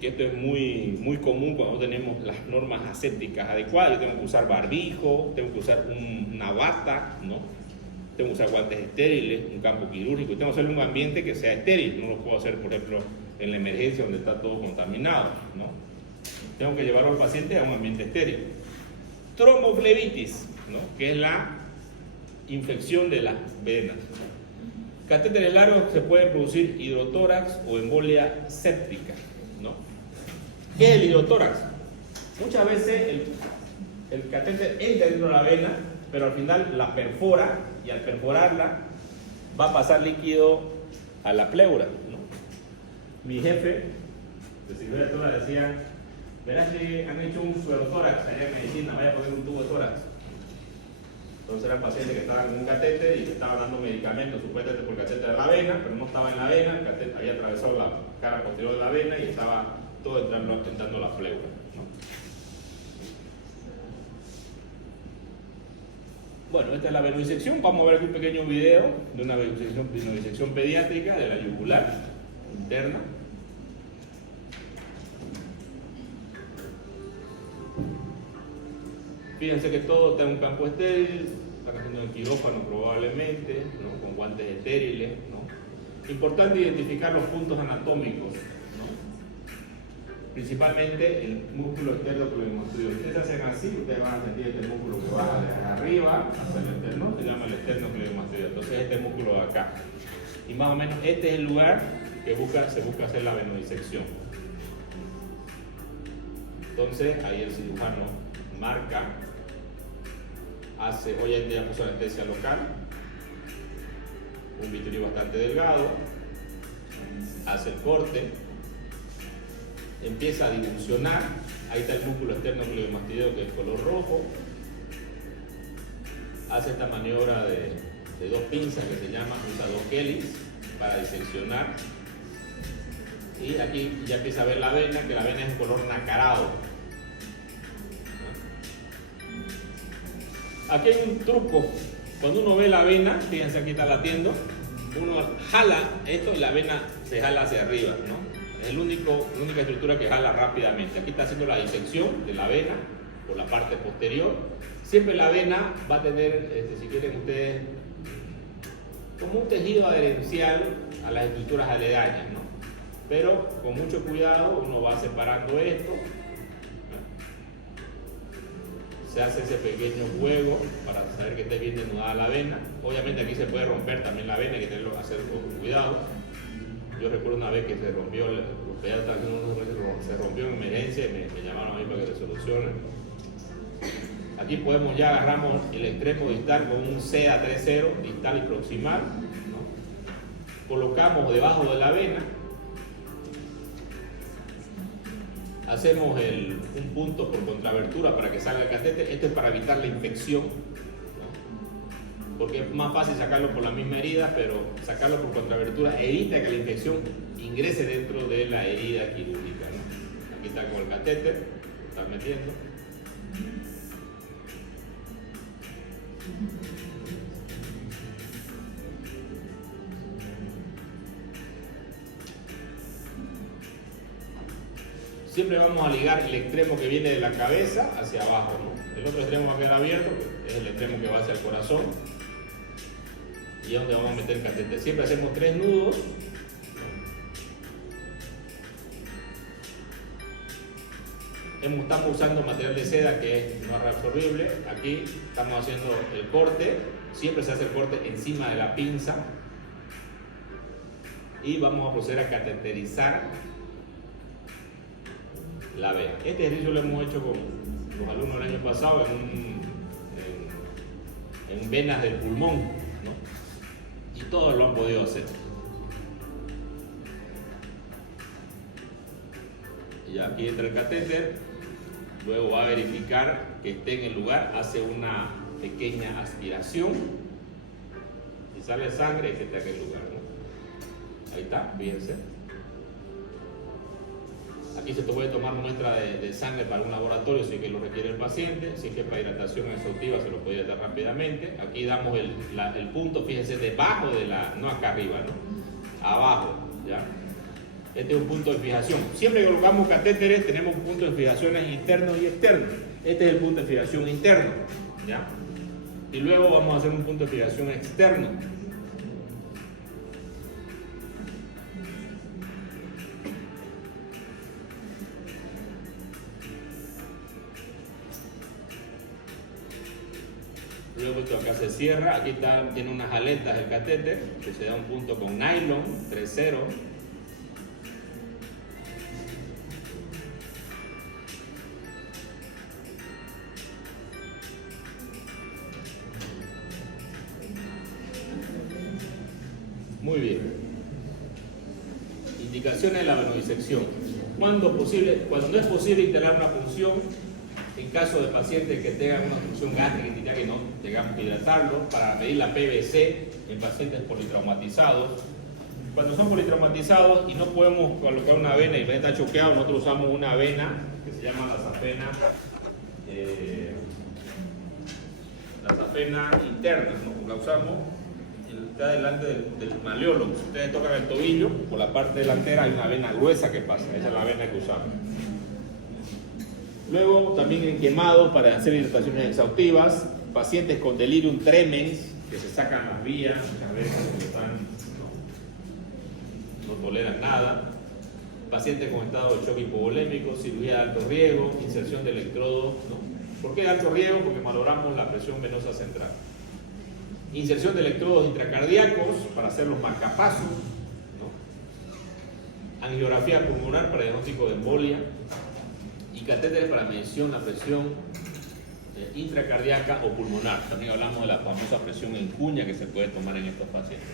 que esto es muy común cuando no tenemos las normas asépticas adecuadas. Yo tengo que usar barbijo, tengo que usar una bata, ¿no? Tengo que usar guantes estériles, un campo quirúrgico, y tengo que hacer un ambiente que sea estéril. No lo puedo hacer, por ejemplo, en la emergencia donde está todo contaminado, ¿no? Tengo que llevarlo al paciente a un ambiente estéril. Tromboflebitis, ¿no? Que es la infección de las venas. Catéteres largos, se puede producir hidrotórax o embolia séptica, ¿no? ¿Qué es el hidrotórax? Muchas veces el catéter entra dentro de la vena, pero al final la perfora, y al perforarla va a pasar líquido a la pleura, ¿no? Mi jefe de cirugía de tórax decía: verás que han hecho un suerotórax allá en medicina, vaya a poner un tubo de tórax. Entonces eran pacientes que estaban en un catéter y que estaban dando medicamentos supuestamente por el catéter de la vena, pero no estaba en la vena, el catéter había atravesado la cara posterior de la vena y estaba todo entrando la pleura, ¿no? Bueno, esta es la venodisección. Vamos a ver aquí un pequeño video de una venodisección pediátrica de la yugular interna. Fíjense que todo está en un campo estéril, están haciendo en quirófano probablemente, ¿no? Con guantes estériles, ¿no? Importante identificar los puntos anatómicos, ¿no? Principalmente el músculo esternocleidomastoideo. Ustedes hacen así, ustedes van a sentir este músculo que baja de arriba hacia el esterno, se llama el esternocleidomastoideo. Entonces este músculo de acá. Y más o menos este es el lugar que se busca hacer la venodisección. Entonces ahí el cirujano marca, hace, hoy en día puso anestesia local, un bisturí bastante delgado, hace el corte, empieza a dilucionar, ahí está el músculo esternocleidomastoideo que es color rojo, hace esta maniobra de dos pinzas que se llama, usa dos Kellys para diseccionar, y aquí ya empieza a ver la vena, que la vena es color nacarado. Aquí hay un truco. Cuando uno ve la vena, fíjense, aquí está latiendo, uno jala esto y la vena se jala hacia arriba, ¿no? Es la única estructura que jala rápidamente. Aquí está haciendo la disección de la vena por la parte posterior. Siempre la vena va a tener, si quieren ustedes, como un tejido adherencial a las estructuras aledañas, ¿no? Pero con mucho cuidado uno va separando esto. Se hace ese pequeño juego para saber que esté bien desnudada la vena. Obviamente aquí se puede romper también la vena, hay que tenerlo que hacer con cuidado. Yo recuerdo una vez que se rompió, se rompió en emergencia y me llamaron a mí para que se solucione. Aquí podemos ya agarramos el extremo distal con un CA30 distal y proximal, ¿no? Colocamos debajo de la vena. Hacemos un punto por contrabertura para que salga el catéter. Esto es para evitar la infección, ¿no? Porque es más fácil sacarlo por la misma herida, pero sacarlo por contrabertura evita que la infección ingrese dentro de la herida quirúrgica, ¿no? Aquí está con el catéter, lo están metiendo. Siempre vamos a ligar el extremo que viene de la cabeza hacia abajo, ¿no? El otro extremo va a quedar abierto, es el extremo que va hacia el corazón. Y es donde vamos a meter el catéter. Siempre hacemos 3 nudos. Estamos usando material de seda que es no reabsorbible. Aquí estamos haciendo el corte. Siempre se hace el corte encima de la pinza. Y vamos a proceder a cateterizar la vena. Este ejercicio lo hemos hecho con los alumnos el año pasado en venas del pulmón, ¿no? Y todos lo han podido hacer. Y aquí entra el catéter, luego va a verificar que esté en el lugar, hace una pequeña aspiración y sale sangre que está en el lugar, ¿no? Ahí está, fíjense. Aquí se puede tomar muestra de sangre para un laboratorio si es que lo requiere el paciente, si es que para hidratación exhaustiva se lo puede dar rápidamente. Aquí damos el punto, fíjense, debajo de no acá arriba, ¿no? Abajo, ¿ya? Este es un punto de fijación. Siempre que colocamos catéteres tenemos un punto de fijaciones internos y externos. Este es el punto de fijación interno, ¿ya? Y luego vamos a hacer un punto de fijación externo. Luego esto acá se cierra, aquí tiene unas aletas el catéter, que se da un punto con nylon 3.0. Muy bien. Indicaciones de la venodisección. Cuando no es posible instalar una punción, En caso de pacientes que tengan una obstrucción gástrica que no tengamos que hidratarlo, para medir la PVC en pacientes politraumatizados. Cuando son politraumatizados y no podemos colocar una vena y el paciente está choqueado, nosotros usamos una vena que se llama la safena interna, ¿no? La usamos está delante del maleolo. Si ustedes tocan el tobillo, por la parte delantera hay una vena gruesa que pasa, esa es la vena que usamos. Luego también en quemados para hacer hidrataciones exhaustivas, pacientes con delirium tremens, que se sacan las vías, muchas veces no toleran nada, pacientes con estado de choque hipovolémico, cirugía de alto riesgo, inserción de electrodos, ¿no? ¿Por qué de alto riesgo? Porque malogramos la presión venosa central. Inserción de electrodos intracardíacos para hacer los marcapasos, ¿no? Angiografía pulmonar para diagnóstico de embolia y catéteres para medición la presión intracardíaca o pulmonar. También hablamos de la famosa presión en cuña que se puede tomar en estos pacientes.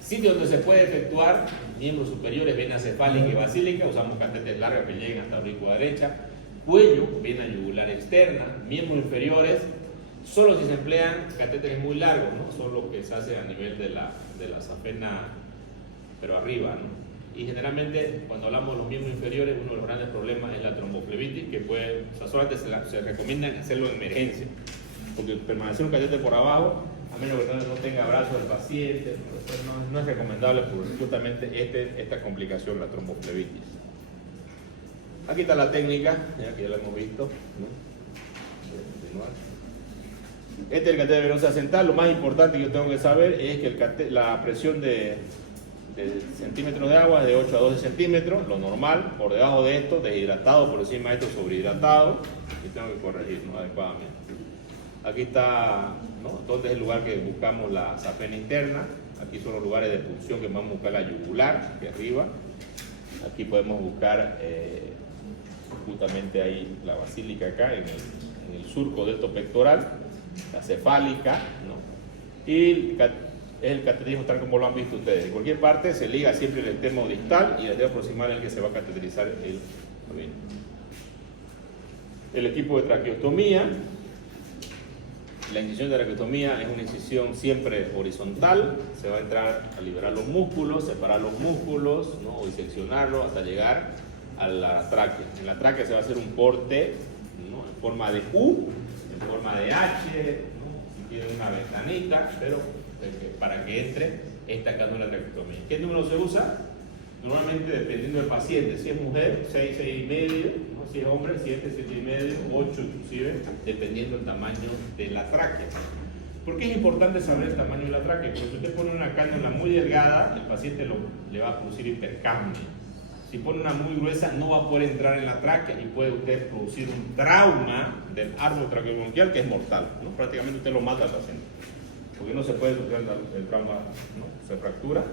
Sitio donde se puede efectuar miembros superiores, vena cefálica y basílica, usamos catéteres largas que lleguen hasta la aurícula derecha, cuello, vena yugular externa, miembros inferiores, solo si se emplean catéteres muy largos, ¿no? Son los que se hacen a nivel de la safena, pero arriba, ¿no? Y generalmente cuando hablamos de los miembros inferiores, uno de los grandes problemas es la tromboflebitis, que puede, o sea, solamente se recomienda hacerlo en emergencia, porque permanecer un catéter por abajo, a menos que no tenga brazo del paciente, no es recomendable por justamente esta complicación, la tromboflebitis. Aquí está la técnica, que ya la hemos visto, ¿no? Este es el catéter venosa central. Lo más importante que yo tengo que saber es que la presión de centímetros de agua es de 8 a 12 centímetros, lo normal. Por debajo de esto, deshidratado, por encima de esto, sobrehidratado, y tengo que corregirlo adecuadamente. Aquí está, ¿no?, donde es el lugar que buscamos la safena interna. Aquí son los lugares de punción que vamos a buscar la yugular, aquí arriba. Aquí podemos buscar justamente ahí la basílica acá, en el surco delto pectoral, la cefálica, ¿no? Y el cateterismo tal como lo han visto ustedes. En cualquier parte se liga siempre el extremo distal y el dedo proximal en el que se va a cateterizar el equipo de traqueostomía. La incisión de traqueostomía es una incisión siempre horizontal, se va a entrar a liberar los músculos, separar los músculos, ¿no?, o diseccionarlos hasta llegar a la tráquea. En la tráquea se va a hacer un corte, ¿no?, en forma de U, en forma de H, ¿no?, si tiene una ventanita, pero para que entre esta cánula de traqueostomía. ¿Qué número se usa? Normalmente dependiendo del paciente, si es mujer, 6, 6 y medio, ¿no?, si es hombre, 7, 7 y medio, 8 inclusive, dependiendo del tamaño de la tráquea. ¿Por qué es importante saber el tamaño de la tráquea? Porque si usted pone una cánula muy delgada, el paciente le va a producir hipercapnia. Si pone una muy gruesa, no va a poder entrar en la tráquea y puede usted producir un trauma del árbol traqueobronquial que es mortal, ¿no? Prácticamente usted lo mata al paciente, porque no se puede sufrir el trauma, ¿no? Se fractura,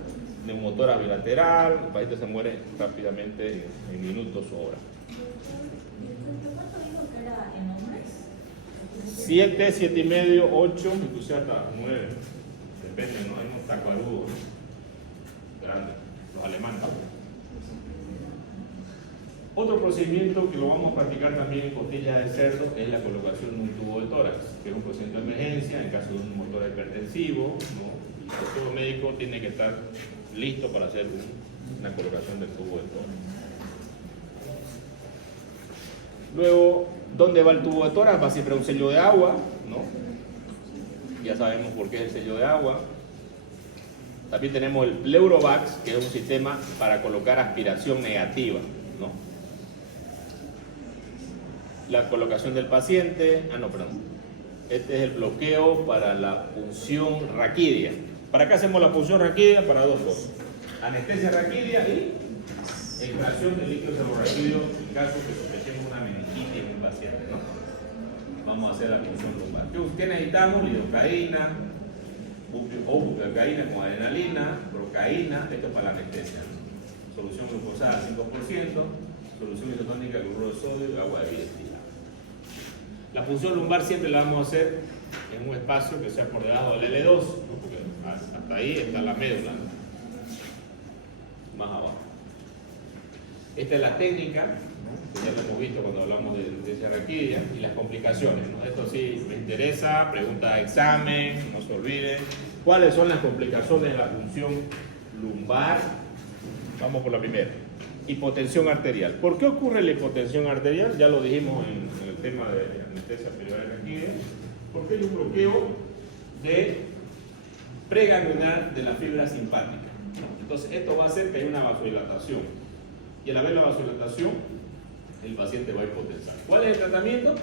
neumotora bilateral, el paciente se muere rápidamente en minutos o horas. ¿Cuánto dijo que era en hombres? 7, 7 y medio, 8, inclusive hasta 9, depende, ¿no? Hay unos tacuarudos grandes, los alemanes. Otro procedimiento que lo vamos a practicar también en costillas de cerdo es la colocación de un tubo de tórax, que es un procedimiento de emergencia en caso de un motor hipertensivo, ¿no? Y todo médico tiene que estar listo para hacer una colocación del tubo de tórax. Luego, ¿dónde va el tubo de tórax? Va siempre a un sello de agua, ¿no? Ya sabemos por qué es el sello de agua. También tenemos el Pleurovax, que es un sistema para colocar aspiración negativa, ¿no? La colocación del paciente, este es el bloqueo para la punción raquídea. ¿Para qué hacemos la punción raquídea? Para dos cosas: anestesia raquídea y extracción del líquido seborraquídeo en caso que sospechemos una meningitis en un paciente, ¿no? Vamos a hacer la punción lumbar. ¿Qué necesitamos? Lidocaína o bupropiona con adrenalina, procaína, esto es para la anestesia, ¿no? Solución glucosada 5%, solución isotónica, cloruro de sodio y agua de bidestina. La punción lumbar siempre la vamos a hacer en un espacio que sea por debajo del L2, ¿no? Porque hasta ahí está la médula, ¿no? Más abajo. Esta es la técnica, ¿no? Que ya lo hemos visto cuando hablamos de anestesia raquídea, y las complicaciones, ¿no? Esto sí me interesa, pregunta de examen, no se olviden. ¿Cuáles son las complicaciones de la punción lumbar? Vamos por la primera. Hipotensión arterial. ¿Por qué ocurre la hipotensión arterial? Ya lo dijimos en el tema de anestesia peridural raquídea. Porque hay un bloqueo de preganglionar de la fibra simpática. Entonces esto va a hacer que haya una vasodilatación, y al haber la vasodilatación el paciente va a hipotensar. ¿Cuál es el tratamiento?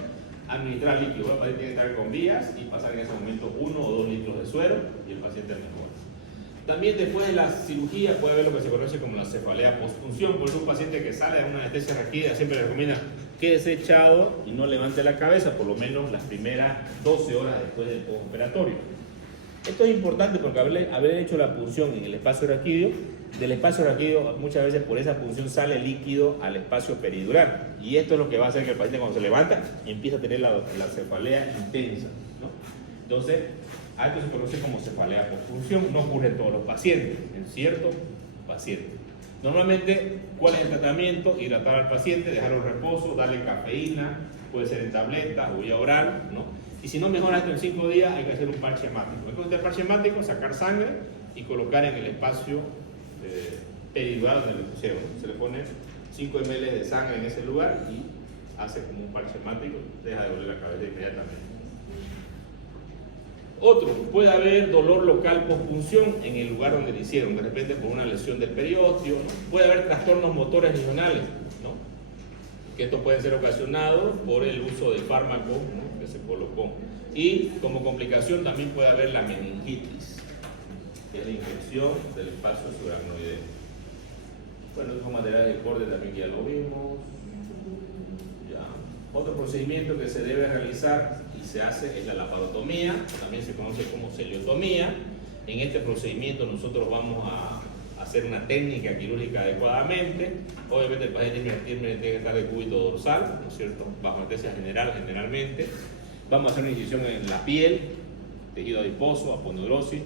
Administrar líquido. El paciente tiene que estar con vías y pasar en ese momento 1 o 2 litros de suero y el paciente mejora. También después de la cirugía puede haber lo que se conoce como la cefalea postpunción. Por eso un paciente que sale de una anestesia raquídea siempre le recomienda quédese echado y no levante la cabeza por lo menos las primeras 12 horas después del postoperatorio. Esto es importante porque haber hecho la punción en el espacio raquídeo, del espacio raquídeo muchas veces por esa punción sale líquido al espacio peridural, y esto es lo que va a hacer que el paciente cuando se levanta empiece a tener la cefalea intensa, ¿no? Entonces, a esto se conoce como cefalea postpunción. No ocurre en todos los pacientes, en ciertos pacientes. Normalmente, ¿cuál es el tratamiento? Hidratar al paciente, dejarlo en reposo, darle cafeína, puede ser en tableta o vía oral, ¿no? Y si no mejora esto en 5 días, hay que hacer un parche hemático. Entonces, el parche hemático, sacar sangre y colocar en el espacio peridural donde le pusieron. Se le pone 5 ml de sangre en ese lugar y hace como un parche hemático, deja de doler la cabeza inmediatamente. Otro, puede haber dolor local postpunción en el lugar donde le hicieron, de repente por una lesión del periósteo, ¿no? Puede haber trastornos motores regionales, ¿no? Que esto puede ser ocasionado por el uso de fármaco, ¿no? Que se colocó. Y como complicación también puede haber la meningitis, que es la infección del espacio subaracnoideo. Bueno, estos materiales de corte también ya lo vimos. Ya. Otro procedimiento que se debe realizar y se hace es la laparotomía, también se conoce como celiotomía. En este procedimiento nosotros vamos a hacer una técnica quirúrgica adecuadamente. Obviamente el paciente tiene que estar de cúbito dorsal, ¿no es cierto? Bajo anestesia general generalmente. Vamos a hacer una incisión en la piel, tejido adiposo, aponeurosis,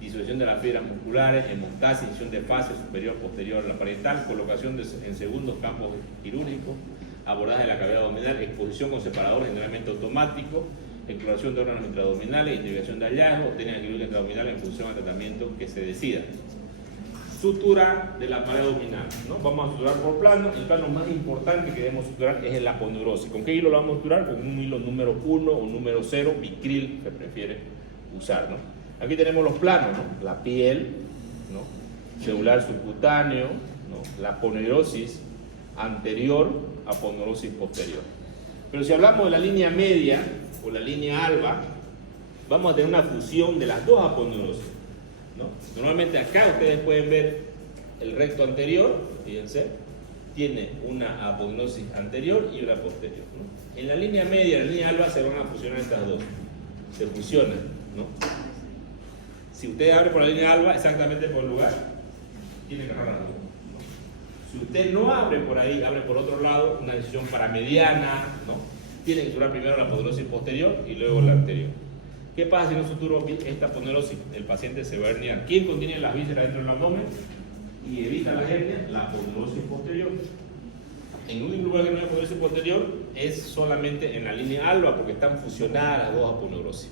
disolución de las fibras musculares, hemostasis, incisión de fase superior, posterior a la parietal, colocación en segundos campos quirúrgicos, abordaje de la cavidad abdominal, exposición con separador generalmente automático, exploración de órganos intraabdominales, investigación de hallazgos, técnica quirúrgica intraabdominal en función al tratamiento que se decida. Sutura de la pared abdominal, ¿no? Vamos a suturar por plano. El plano más importante que debemos suturar es el aponeurosis. ¿Con qué hilo lo vamos a suturar? Con un hilo número 1 o número 0, bicril, se prefiere usar, ¿no? Aquí tenemos los planos, ¿no? La piel, ¿no? Celular subcutáneo, ¿no? La aponeurosis anterior, aponeurosis posterior. Pero si hablamos de la línea media o la línea alba, vamos a tener una fusión de las dos aponeurosis, ¿no? Normalmente acá ustedes pueden ver el recto anterior, fíjense, tiene una aponeurosis anterior y una posterior, ¿no? En la línea media y la línea alba se van a fusionar estas dos, se fusionan, ¿no? Si usted abre por la línea alba, exactamente por el lugar, tiene que agarrar las dos, ¿no? Si usted no abre por ahí, abre por otro lado, una incisión paramediana, ¿no? Tiene que suturar primero la aponeurosis posterior y luego la anterior. ¿Qué pasa si no suturo esta aponeurosis? El paciente se va a herniar. ¿Quién contiene las vísceras dentro del abdomen y evita la hernia? La aponeurosis posterior. En un lugar que no hay aponeurosis posterior es solamente en la línea alba, porque están fusionadas las dos aponeurosis.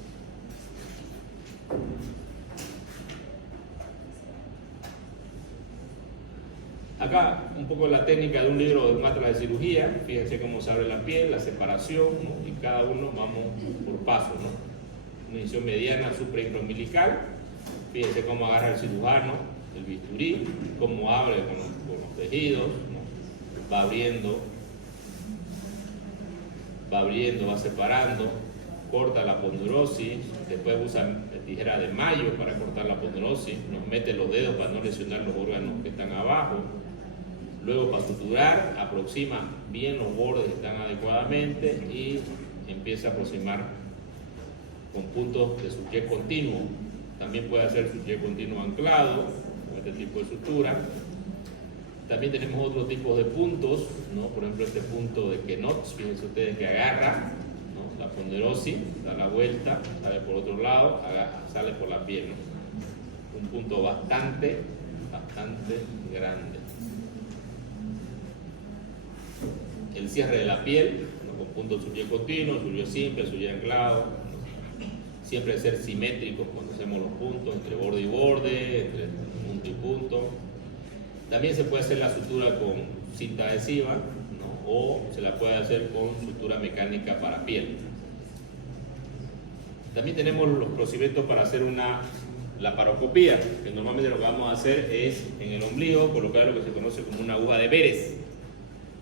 Acá un poco la técnica de un libro de maestras de cirugía. Fíjense cómo se abre la piel, la separación, ¿no? Y cada uno vamos por pasos, ¿no? Una incisión mediana supraintraumbilical. Fíjense cómo agarra el cirujano el bisturí, cómo abre con los tejidos, ¿no? Va abriendo, va separando, corta la aponeurosis, después usa tijera de mayo para cortar la aponeurosis, nos mete los dedos para no lesionar los órganos que están abajo. Luego, para suturar, aproxima bien los bordes que están adecuadamente y empieza a aproximar con puntos de suture continuo. También puede hacer suture continuo anclado con este tipo de sutura. También tenemos otros tipos de puntos, ¿no? Por ejemplo, este punto de Knox, fíjense ustedes que agarra, ¿no? La aponeurosis, da la vuelta, sale por otro lado, sale por la piel, ¿no? Un punto bastante grande. cierre de la piel, ¿no? Con punto surgido continuo, surgido simple, surgido anclado, ¿no? Siempre ser simétricos cuando hacemos los puntos, entre borde y borde, entre punto y punto. También se puede hacer la sutura con cinta adhesiva, ¿no? O se la puede hacer con sutura mecánica para piel. También tenemos los procedimientos para hacer una laparoscopía, que normalmente lo que vamos a hacer es en el ombligo colocar lo que se conoce como una aguja de Beres.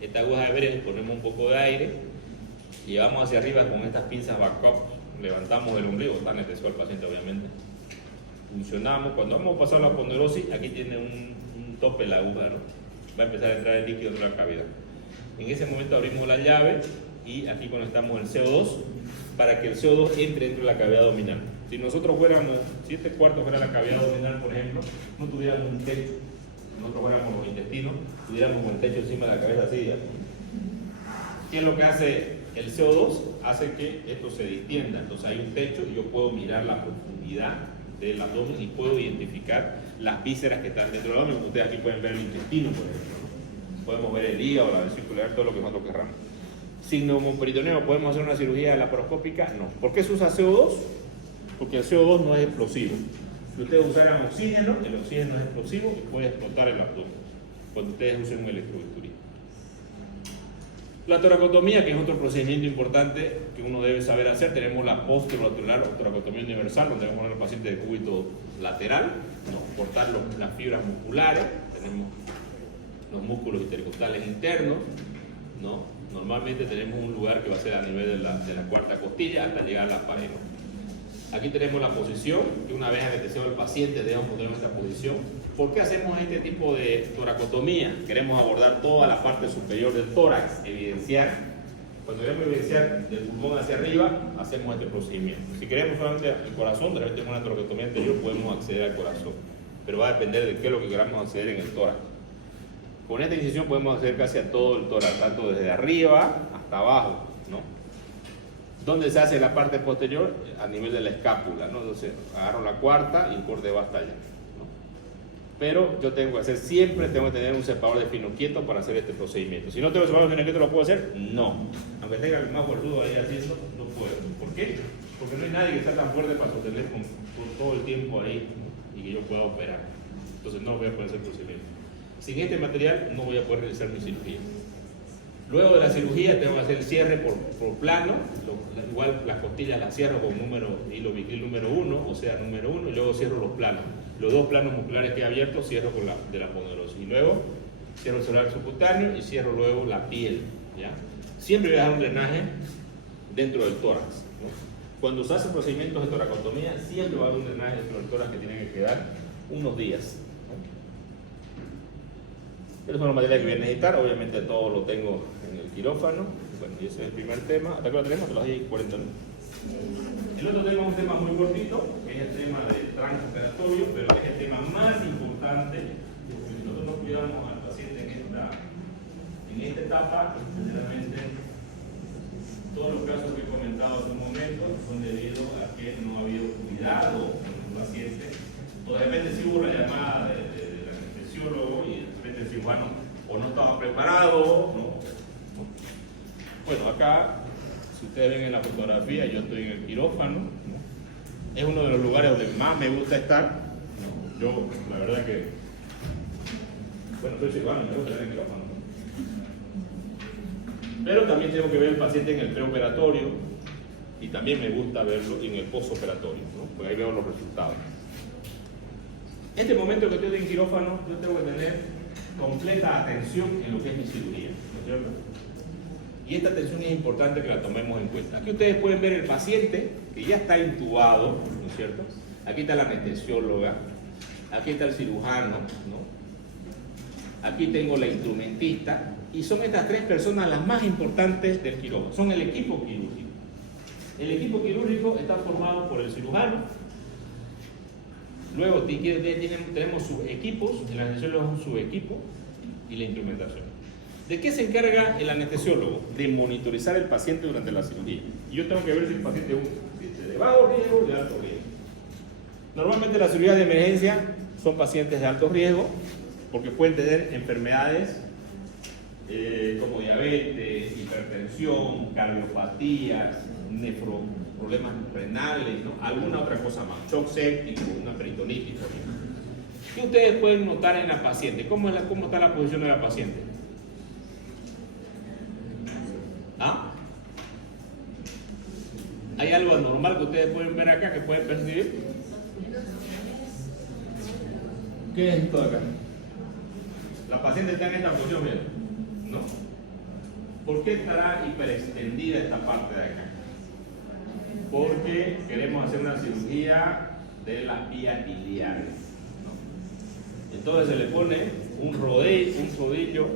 Esta aguja de Beres ponemos un poco de aire y llevamos hacia arriba con estas pinzas backup, levantamos el ombligo, está anestesiado el paciente obviamente. Funcionamos, cuando vamos a pasar la ponderosis, aquí tiene un tope la aguja, ¿no? Va a empezar a entrar el líquido dentro de la cavidad. En ese momento abrimos la llave y aquí conectamos el CO2 para que el CO2 entre dentro de la cavidad abdominal. Si nosotros fuéramos, si este cuarto fuera la cavidad abdominal, por ejemplo, no tuviéramos un techo, nosotros fuéramos los intestinos, tuviéramos un techo encima de la cabeza así, ¿ya? ¿Qué es lo que hace el CO2? Hace que esto se distienda, entonces hay un techo y yo puedo mirar la profundidad del abdomen y puedo identificar las vísceras que están dentro del abdomen. Ustedes aquí pueden ver el intestino, por ejemplo, ¿no? Podemos ver el hígado, la vesícula, todo lo que nosotros querramos. Sin neumoperitoneo, ¿podemos hacer una cirugía laparoscópica? No. ¿Por qué se usa CO2? Porque el CO2 no es explosivo. Si ustedes usaran oxígeno, el oxígeno es explosivo y puede explotar el abdomen cuando ustedes usen un electrobisturí. La toracotomía, que es otro procedimiento importante que uno debe saber hacer, tenemos la posterolateral o toracotomía universal, donde vamos a poner al paciente de cúbito lateral, ¿no? Cortar las fibras musculares, tenemos los músculos intercostales internos, ¿no? Normalmente tenemos un lugar que va a ser a nivel de la cuarta costilla hasta llegar a la pared. Aquí tenemos la posición, que una vez anestesiado al paciente debemos poner nuestra posición. ¿Por qué hacemos este tipo de toracotomía? Queremos abordar toda la parte superior del tórax, evidenciar. Cuando queremos evidenciar del pulmón hacia arriba, hacemos este procedimiento. Si queremos solamente el corazón, de repente con una toracotomía anterior podemos acceder al corazón, pero va a depender de qué es lo que queramos acceder en el tórax. Con esta incisión podemos acceder casi a todo el tórax, tanto desde arriba hasta abajo, ¿no? ¿Dónde se hace la parte posterior? A nivel de la escápula, ¿no? Entonces agarro la cuarta y el corte va hasta allá, ¿no? Pero yo tengo que hacer siempre, tengo que tener un separador de fino quieto para hacer este procedimiento. Si no tengo separador de fino quieto, ¿lo puedo hacer? No. Aunque tenga el más gordudo ahí haciendo, no puedo. ¿Por qué? Porque no hay nadie que sea tan fuerte para sostener con todo el tiempo ahí, ¿no? Y que yo pueda operar. Entonces no voy a poder hacer procedimiento. Sin este material no voy a poder realizar mi cirugía. Luego de la cirugía tengo que hacer el cierre por plano, igual las costillas las cierro con hilo vitril número 1, o sea, número 1, y luego cierro los planos. Los dos planos musculares que he abierto cierro con de la ponderosis. Y luego cierro el celular subcutáneo y cierro luego la piel, ¿ya? Siempre voy a dejar un drenaje dentro del tórax, ¿no? Cuando se hacen procedimientos de toracotomía, siempre va a haber un drenaje dentro del tórax que tiene que quedar unos días. Estos son los materiales que voy a necesitar, obviamente todo lo tengo en el quirófano. Bueno, y ese es el primer tema. ¿Hasta qué lo tenemos? Los hay 40 minutos. El otro tema es un tema muy cortito, que es el tema del transoperatorio, pero es el tema más importante, porque si nosotros cuidamos al paciente en esta etapa, generalmente todos los casos que he comentado hace un momento son debido a que no ha habido cuidado con el paciente, o de repente si hubo la llamada del anestesiólogo y de repente el cirujano o no estaba preparado, ¿no? Bueno, acá, si ustedes ven en la fotografía, yo estoy en el quirófano, ¿no? Es uno de los lugares donde más me gusta estar, ¿no? Yo, la verdad que, bueno, soy cirujano, me gusta estar en el quirófano, ¿no? Pero también tengo que ver al paciente en el preoperatorio y también me gusta verlo en el postoperatorio, ¿no? Porque ahí veo los resultados. Este momento que estoy en quirófano, yo tengo que tener completa atención en lo que es mi cirugía, ¿no es cierto? Y esta atención es importante que la tomemos en cuenta. Aquí ustedes pueden ver el paciente que ya está intubado, ¿no es cierto? Aquí está la anestesióloga, aquí está el cirujano, ¿no? Aquí tengo la instrumentista, y son estas tres personas las más importantes del quirófano, son el equipo quirúrgico. El equipo quirúrgico está formado por el cirujano, luego tenemos sus equipos, el anestesiólogo es su equipo y la instrumentación. ¿De qué se encarga el anestesiólogo? De monitorizar el paciente durante la cirugía. Y yo tengo que ver si el paciente es de bajo riesgo o de alto riesgo. Normalmente las cirugías de emergencia son pacientes de alto riesgo porque pueden tener enfermedades como diabetes, hipertensión, cardiopatías, problemas renales, ¿no? Alguna otra cosa más, shock séptico, una peritonitis, por ejemplo. ¿Qué ustedes pueden notar en la paciente? ¿Cómo está la posición de la paciente? ¿Ah? ¿Hay algo anormal que ustedes pueden ver acá, que pueden percibir? ¿Qué es esto de acá? La paciente está en esta posición, miren, ¿no? ¿Por qué estará hiperextendida esta parte de acá? Porque queremos hacer una cirugía de las vías biliares, ¿no? Entonces se le pone un rodillo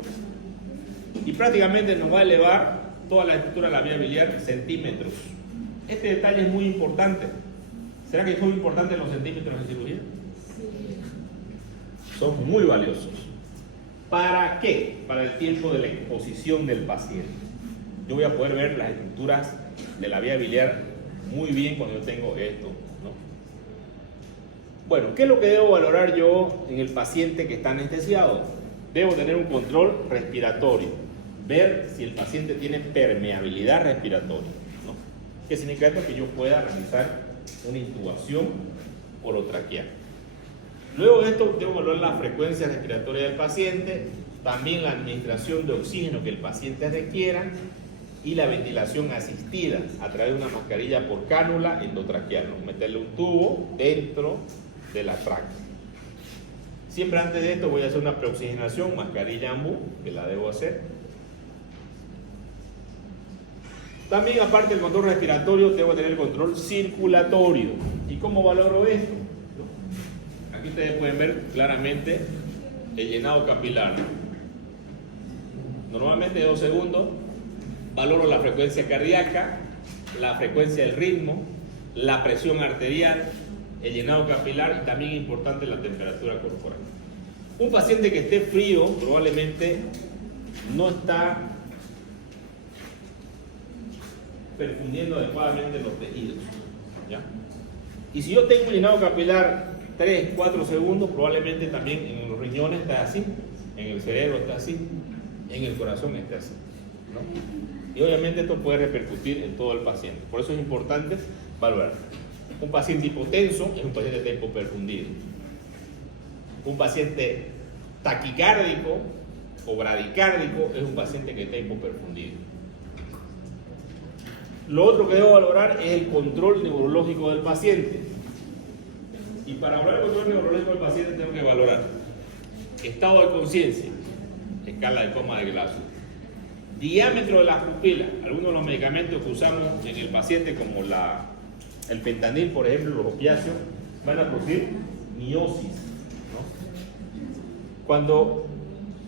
y prácticamente nos va a elevar toda la estructura de la vía biliar centímetros. Este detalle es muy importante. ¿Será que son importantes los centímetros en cirugía? Sí. Son muy valiosos. ¿Para qué? Para el tiempo de la exposición del paciente. Yo voy a poder ver las estructuras de la vía biliar muy bien cuando yo tengo esto, ¿no? Bueno, ¿qué es lo que debo valorar yo en el paciente que está anestesiado? Debo tener un control respiratorio, ver si el paciente tiene permeabilidad respiratoria, ¿no? ¿Qué significa esto? Que yo pueda realizar una intubación orotraqueal. Luego de esto debo valorar la frecuencia respiratoria del paciente, también la administración de oxígeno que el paciente requiera y la ventilación asistida a través de una mascarilla por cánula endotraqueal, ¿no? Meterle un tubo dentro de la tráquea. Siempre antes de esto voy a hacer una preoxigenación, mascarilla AMBU, que la debo hacer. También aparte del control respiratorio, debo tener el control circulatorio. ¿Y cómo valoro esto? Aquí ustedes pueden ver claramente el llenado capilar. Normalmente de 2 segundos valoro la frecuencia cardíaca, la frecuencia del ritmo, la presión arterial, el llenado capilar y también importante la temperatura corporal. Un paciente que esté frío probablemente no está perfundiendo adecuadamente los tejidos, ¿ya? Y si yo tengo un llenado capilar 3-4 segundos, probablemente también en los riñones está así, en el cerebro está así, en el corazón está así, ¿no? Y obviamente esto puede repercutir en todo el paciente. Por eso es importante valorar. Un paciente hipotenso es un paciente de tempo perfundido. Un paciente taquicárdico o bradicárdico es un paciente que está hipoperfundido. Lo otro que debo valorar es el control neurológico del paciente. Y para valorar el control neurológico del paciente tengo que valorar estado de conciencia, escala de coma de Glasgow, diámetro de las pupilas. Algunos de los medicamentos que usamos en el paciente, como el fentanil, por ejemplo, los opiáceos, van a producir miosis, ¿no? Cuando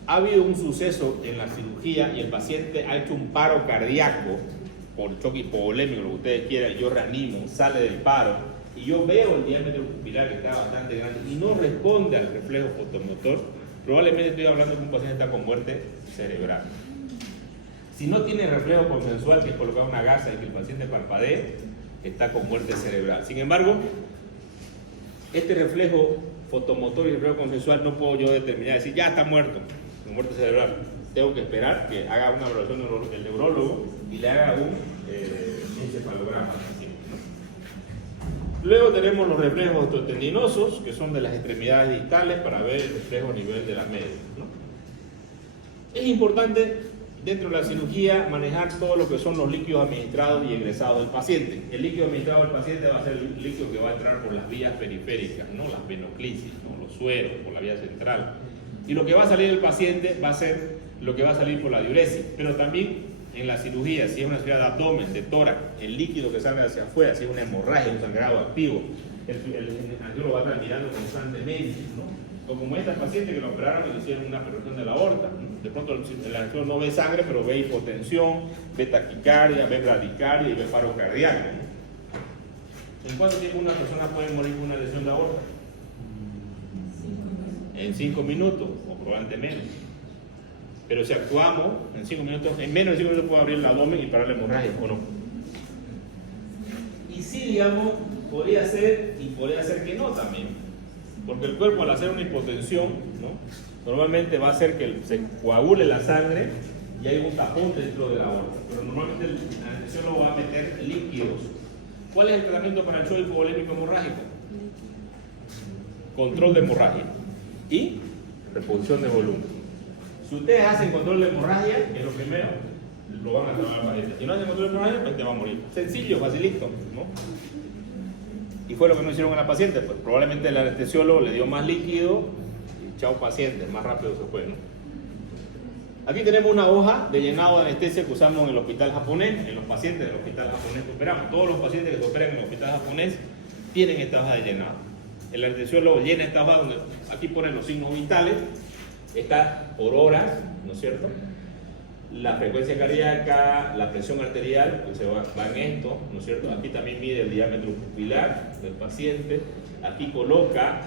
ha habido un suceso en la cirugía y el paciente ha hecho un paro cardíaco por choque hipovolémico, lo que ustedes quieran, yo reanimo, sale del paro y yo veo el diámetro pupilar que está bastante grande y no responde al reflejo fotomotor, probablemente estoy hablando de que un paciente está con muerte cerebral. Si no tiene reflejo consensual, que es colocar una gasa y que el paciente parpadee, está con muerte cerebral. Sin embargo, este reflejo fotomotor y reflejo consensual no puedo yo determinar, decir ya está muerto, con muerte cerebral. Tengo que esperar que haga una evaluación el neurólogo y le haga un encefalograma. Luego tenemos los reflejos osteotendinosos, que son de las extremidades distales, para ver el reflejo a nivel de la media, ¿no? Es importante dentro de la cirugía manejar todo lo que son los líquidos administrados y egresados del paciente. El líquido administrado del paciente va a ser el líquido que va a entrar por las vías periféricas, ¿no? Las venoclisis, ¿no? Los sueros, por la vía central. Y lo que va a salir del paciente va a ser lo que va a salir por la diuresis. Pero también en la cirugía, si es una cirugía de abdomen, de tórax, el líquido que sale hacia afuera, si es una hemorragia, un sangrado activo, el angiólogo va a estar mirando constantemente, ¿no? O como esta paciente que lo operaron y le hicieron una perfusión de la aorta, ¿no? De pronto el angiólogo no ve sangre, pero ve hipotensión, ve taquicardia, ve bradicardia y ve paro cardíaco, ¿no? ¿En cuánto tiempo una persona puede morir con una lesión de aorta? En 5 minutos, o probablemente menos. Pero si actuamos en 5 minutos, en menos de 5 minutos puedo abrir el abdomen y parar la hemorragia, ¿o no? Y sí, digamos, podría ser y podría ser que no también. Porque el cuerpo, al hacer una hipotensión, ¿no? Normalmente va a hacer que se coagule la sangre y hay un tapón dentro de la aorta. Pero normalmente el anestesiólogo va a meter líquidos. ¿Cuál es el tratamiento para el shock hipovolémico hemorrágico? Control de hemorragia y reposición de volumen. Si ustedes hacen control de hemorragia, que es lo primero, lo van a tomar al paciente. Si no hacen control de hemorragia, pues te va a morir. Sencillo, facilito, ¿no? Y fue lo que no hicieron a la paciente, pues probablemente el anestesiólogo le dio más líquido y chao paciente, más rápido se fue, ¿no? Aquí tenemos una hoja de llenado de anestesia que usamos en el hospital japonés, en los pacientes del hospital japonés que operamos. Todos los pacientes que se operan en el hospital japonés tienen esta hoja de llenado. El anestesiólogo llena esta hoja donde aquí ponen los signos vitales, está por horas, ¿no es cierto? La frecuencia cardíaca, la presión arterial, pues se va en esto, ¿no es cierto? Aquí también mide el diámetro pupilar del paciente, aquí coloca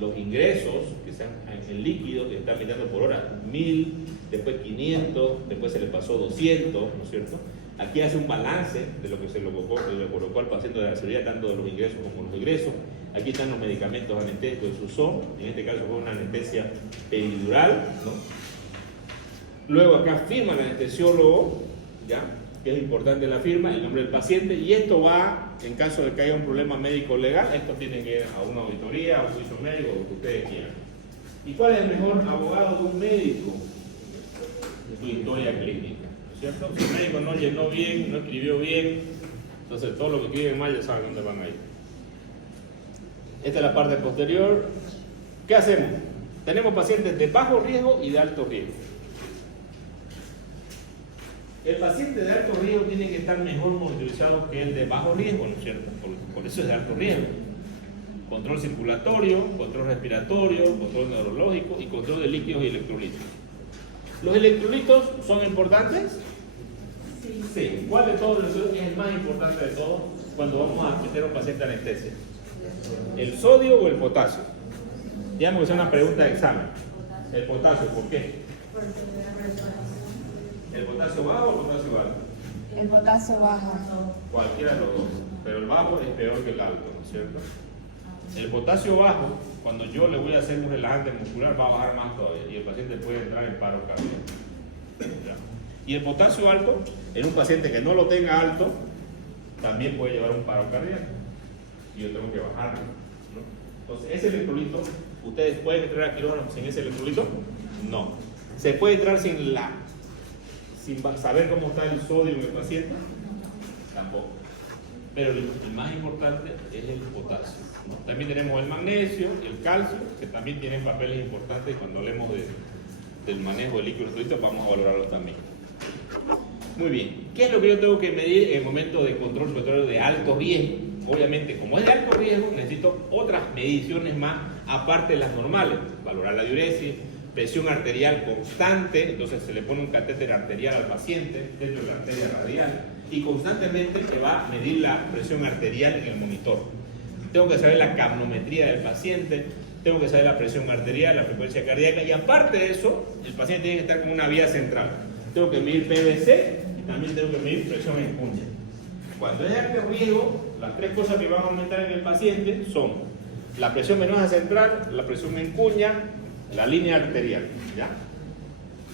los ingresos, que sean en líquido, que están midiendo por hora, 1000, después 500, después se le pasó 200, ¿no es cierto? Aquí hace un balance de lo que se le colocó al paciente de la cirugía, tanto de los ingresos como los egresos. Aquí están los medicamentos anestésicos de su son, en este caso fue una anestesia peridural, ¿no? Luego acá firma el anestesiólogo, ¿ya? Que es importante la firma, el nombre del paciente, y esto va, en caso de que haya un problema médico legal, esto tiene que ir a una auditoría, a un juicio médico, lo que ustedes quieran. ¿Y cuál es el mejor abogado de un médico? Su historia clínica, ¿no es cierto? Si el médico no llenó bien, no escribió bien, entonces todo lo que escriben mal ya saben dónde van a ir. Esta es la parte posterior. ¿Qué hacemos? Tenemos pacientes de bajo riesgo y de alto riesgo. El paciente de alto riesgo tiene que estar mejor monitorizado que el de bajo riesgo, ¿no es cierto? Por eso es de alto riesgo. Control circulatorio, control respiratorio, control neurológico y control de líquidos y electrolitos. ¿Los electrolitos son importantes? Sí. ¿Cuál de todos es el más importante de todos cuando vamos a meter a un paciente anestesia? ¿El sodio o el potasio? Digamos que es una pregunta de examen. El potasio, ¿por qué? ¿El potasio bajo o el potasio alto? El potasio bajo. Cualquiera de los dos, pero el bajo es peor que el alto, ¿no es cierto? El potasio bajo, cuando yo le voy a hacer un relajante muscular, va a bajar más todavía y el paciente puede entrar en paro cardíaco. ¿Ya? Y el potasio alto, en un paciente que no lo tenga alto, también puede llevar un paro cardíaco y yo tengo que bajarlo, ¿no? Entonces, ese electrolito, ¿ustedes pueden entrar a quirófano sin ese electrolito? No. ¿Se puede entrar sin saber cómo está el sodio en el paciente? Tampoco. Pero el más importante es el potasio, ¿no? También tenemos el magnesio y el calcio, que también tienen papeles importantes. Cuando hablemos del manejo del líquido electrolito, vamos a valorarlos también. Muy bien. ¿Qué es lo que yo tengo que medir en el momento de control respiratorio de alto riesgo? Obviamente, como es de alto riesgo, necesito otras mediciones más, aparte de las normales. Valorar la diuresis, presión arterial constante, entonces se le pone un catéter arterial al paciente dentro de la arteria radial y constantemente se va a medir la presión arterial en el monitor. Tengo que saber la capnometría del paciente, tengo que saber la presión arterial, la frecuencia cardíaca y aparte de eso, el paciente tiene que estar con una vía central. Tengo que medir PVC y también tengo que medir presión en cuña. Cuando es de alto riesgo, las tres cosas que van a aumentar en el paciente son la presión venosa central, la presión en cuña, la línea arterial, ¿ya?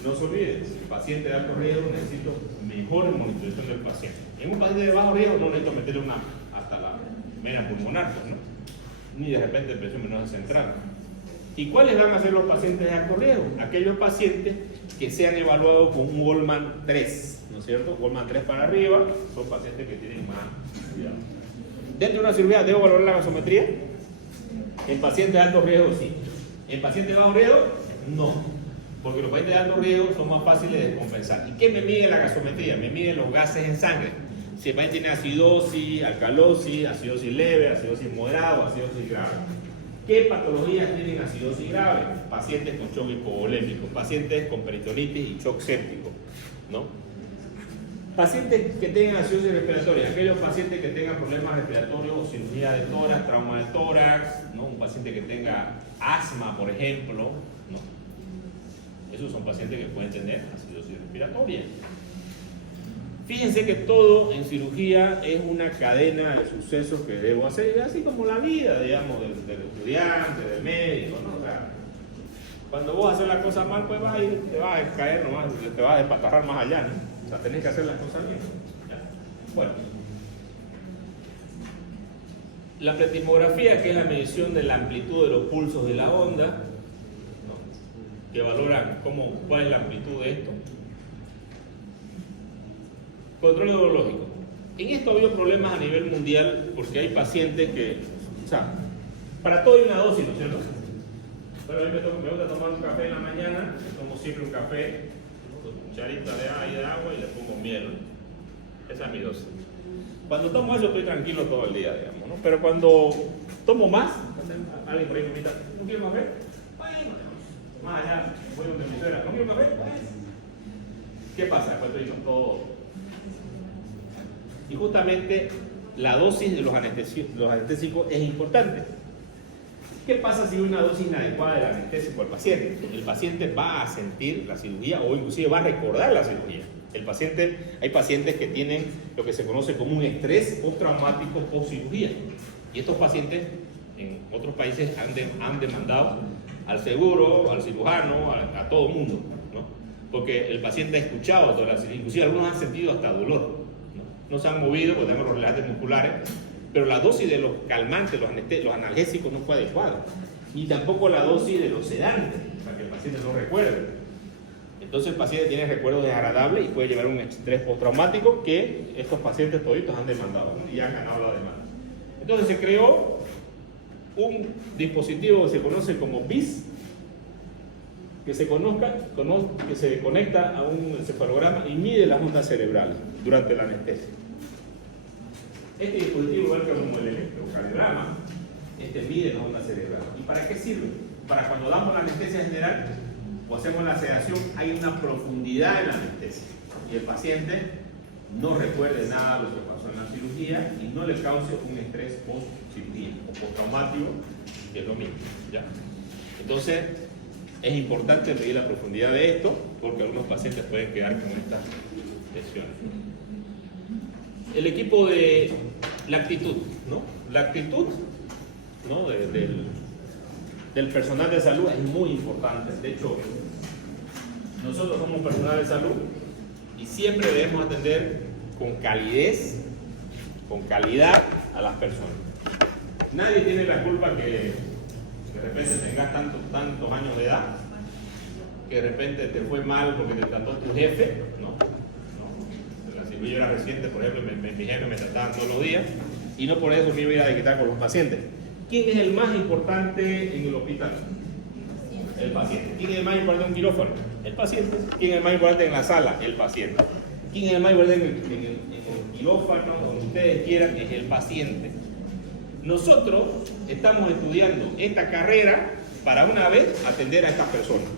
No se olviden, el paciente de alto riesgo necesito mejor monitorización del paciente. En un paciente de bajo riesgo no necesito meterle una hasta la vena pulmonar, ¿no? Ni de repente presión venosa central. ¿Y cuáles van a ser los pacientes de alto riesgo? Aquellos pacientes que sean evaluados con un Goldman 3, ¿no es cierto? Goldman 3 para arriba son pacientes que tienen más cuidado. Dentro de una cirugía, ¿debo valorar la gasometría? En pacientes de alto riesgo, sí. En pacientes de bajo riesgo, no. Porque los pacientes de alto riesgo son más fáciles de compensar. ¿Y qué me mide la gasometría? Me mide los gases en sangre. Si el paciente tiene acidosis, alcalosis, acidosis leve, acidosis moderada o acidosis grave. ¿Qué patologías tienen acidosis grave? Pacientes con shock hipovolémico, pacientes con peritonitis y shock séptico, ¿no? Pacientes que tengan acidosis respiratoria, aquellos pacientes que tengan problemas respiratorios, cirugía de tórax, trauma de tórax, ¿no? Un paciente que tenga asma, por ejemplo, ¿no? Esos son pacientes que pueden tener acidosis respiratoria. Fíjense que todo en cirugía es una cadena de sucesos que debo hacer, así como la vida, digamos, del estudiante, del médico, ¿no? O sea, Cuando vos haces las cosas mal, pues te vas a caer nomás, te vas a despatarrar más allá, ¿no? O sea, tenés que hacer las cosas bien. ¿Ya? Bueno. La pletismografía, que es la medición de la amplitud de los pulsos de la onda, ¿no? Que valora cuál es la amplitud de esto. Control neurológico. En esto ha habido problemas a nivel mundial porque hay pacientes que, o sea, para todo hay una dosis, ¿no es cierto? Bueno, a mí me gusta tomar un café en la mañana, tomo siempre un café, con cucharita de agua y le pongo miel. Esa es mi dosis. Cuando tomo eso estoy tranquilo todo el día, digamos, ¿no? Pero cuando tomo más, alguien por ahí me invita, ¿no quiero café? Bueno, más allá, voy donde mi suegra, ¿no quiero café? Pues. ¿Qué pasa? Después estoy con todo. Y justamente la dosis de los anestésicos es importante. ¿Qué pasa si hay una dosis inadecuada del anestésico al paciente? El paciente va a sentir la cirugía o inclusive va a recordar la cirugía. Hay pacientes que tienen lo que se conoce como un estrés postraumático post-cirugía. Y estos pacientes en otros países han demandado al seguro, al cirujano, a todo el mundo, ¿no? Porque el paciente ha escuchado toda la cirugía, inclusive algunos han sentido hasta dolor. No se han movido porque tenemos los relajantes musculares, pero la dosis de los calmantes, los analgésicos no fue adecuada. Ni tampoco la dosis de los sedantes, para que el paciente no recuerde. Entonces el paciente tiene recuerdos desagradables y puede llevar un estrés postraumático que estos pacientes toditos han demandado, ¿no? Y han ganado la demanda. Entonces se creó un dispositivo que se conoce como BIS, que se conecta a un encefalograma y mide las ondas cerebrales durante la anestesia. Este dispositivo, igual que como el electrocardiograma, mide las ondas cerebrales. ¿Y para qué sirve? Para cuando damos la anestesia general o hacemos la sedación, hay una profundidad en la anestesia y el paciente no recuerde nada de lo que pasó en la cirugía y no le cause un estrés post-cirugía o postraumático, que es lo mismo, ¿ya? Entonces, es importante medir la profundidad de esto porque algunos pacientes pueden quedar con estas lesiones. El equipo de la actitud, ¿no? La actitud, ¿no? del personal de salud es muy importante. De hecho, nosotros somos personal de salud y siempre debemos atender con calidez, con calidad a las personas. Nadie tiene la culpa que de repente tengas tantos años de edad, que de repente te fue mal porque te trató tu jefe, ¿no? La cirugía era reciente, por ejemplo, mi jefe me trataba todos los días y no por eso me iba a ir a desquitar con los pacientes. ¿Quién es el más importante en el hospital? El paciente. ¿Quién es el más importante en un quirófano? El paciente. ¿Quién es el más importante en la sala? El paciente. ¿Quién es el más importante en el quirófano, donde ustedes quieran? Es el paciente. Nosotros estamos estudiando esta carrera para una vez atender a estas personas.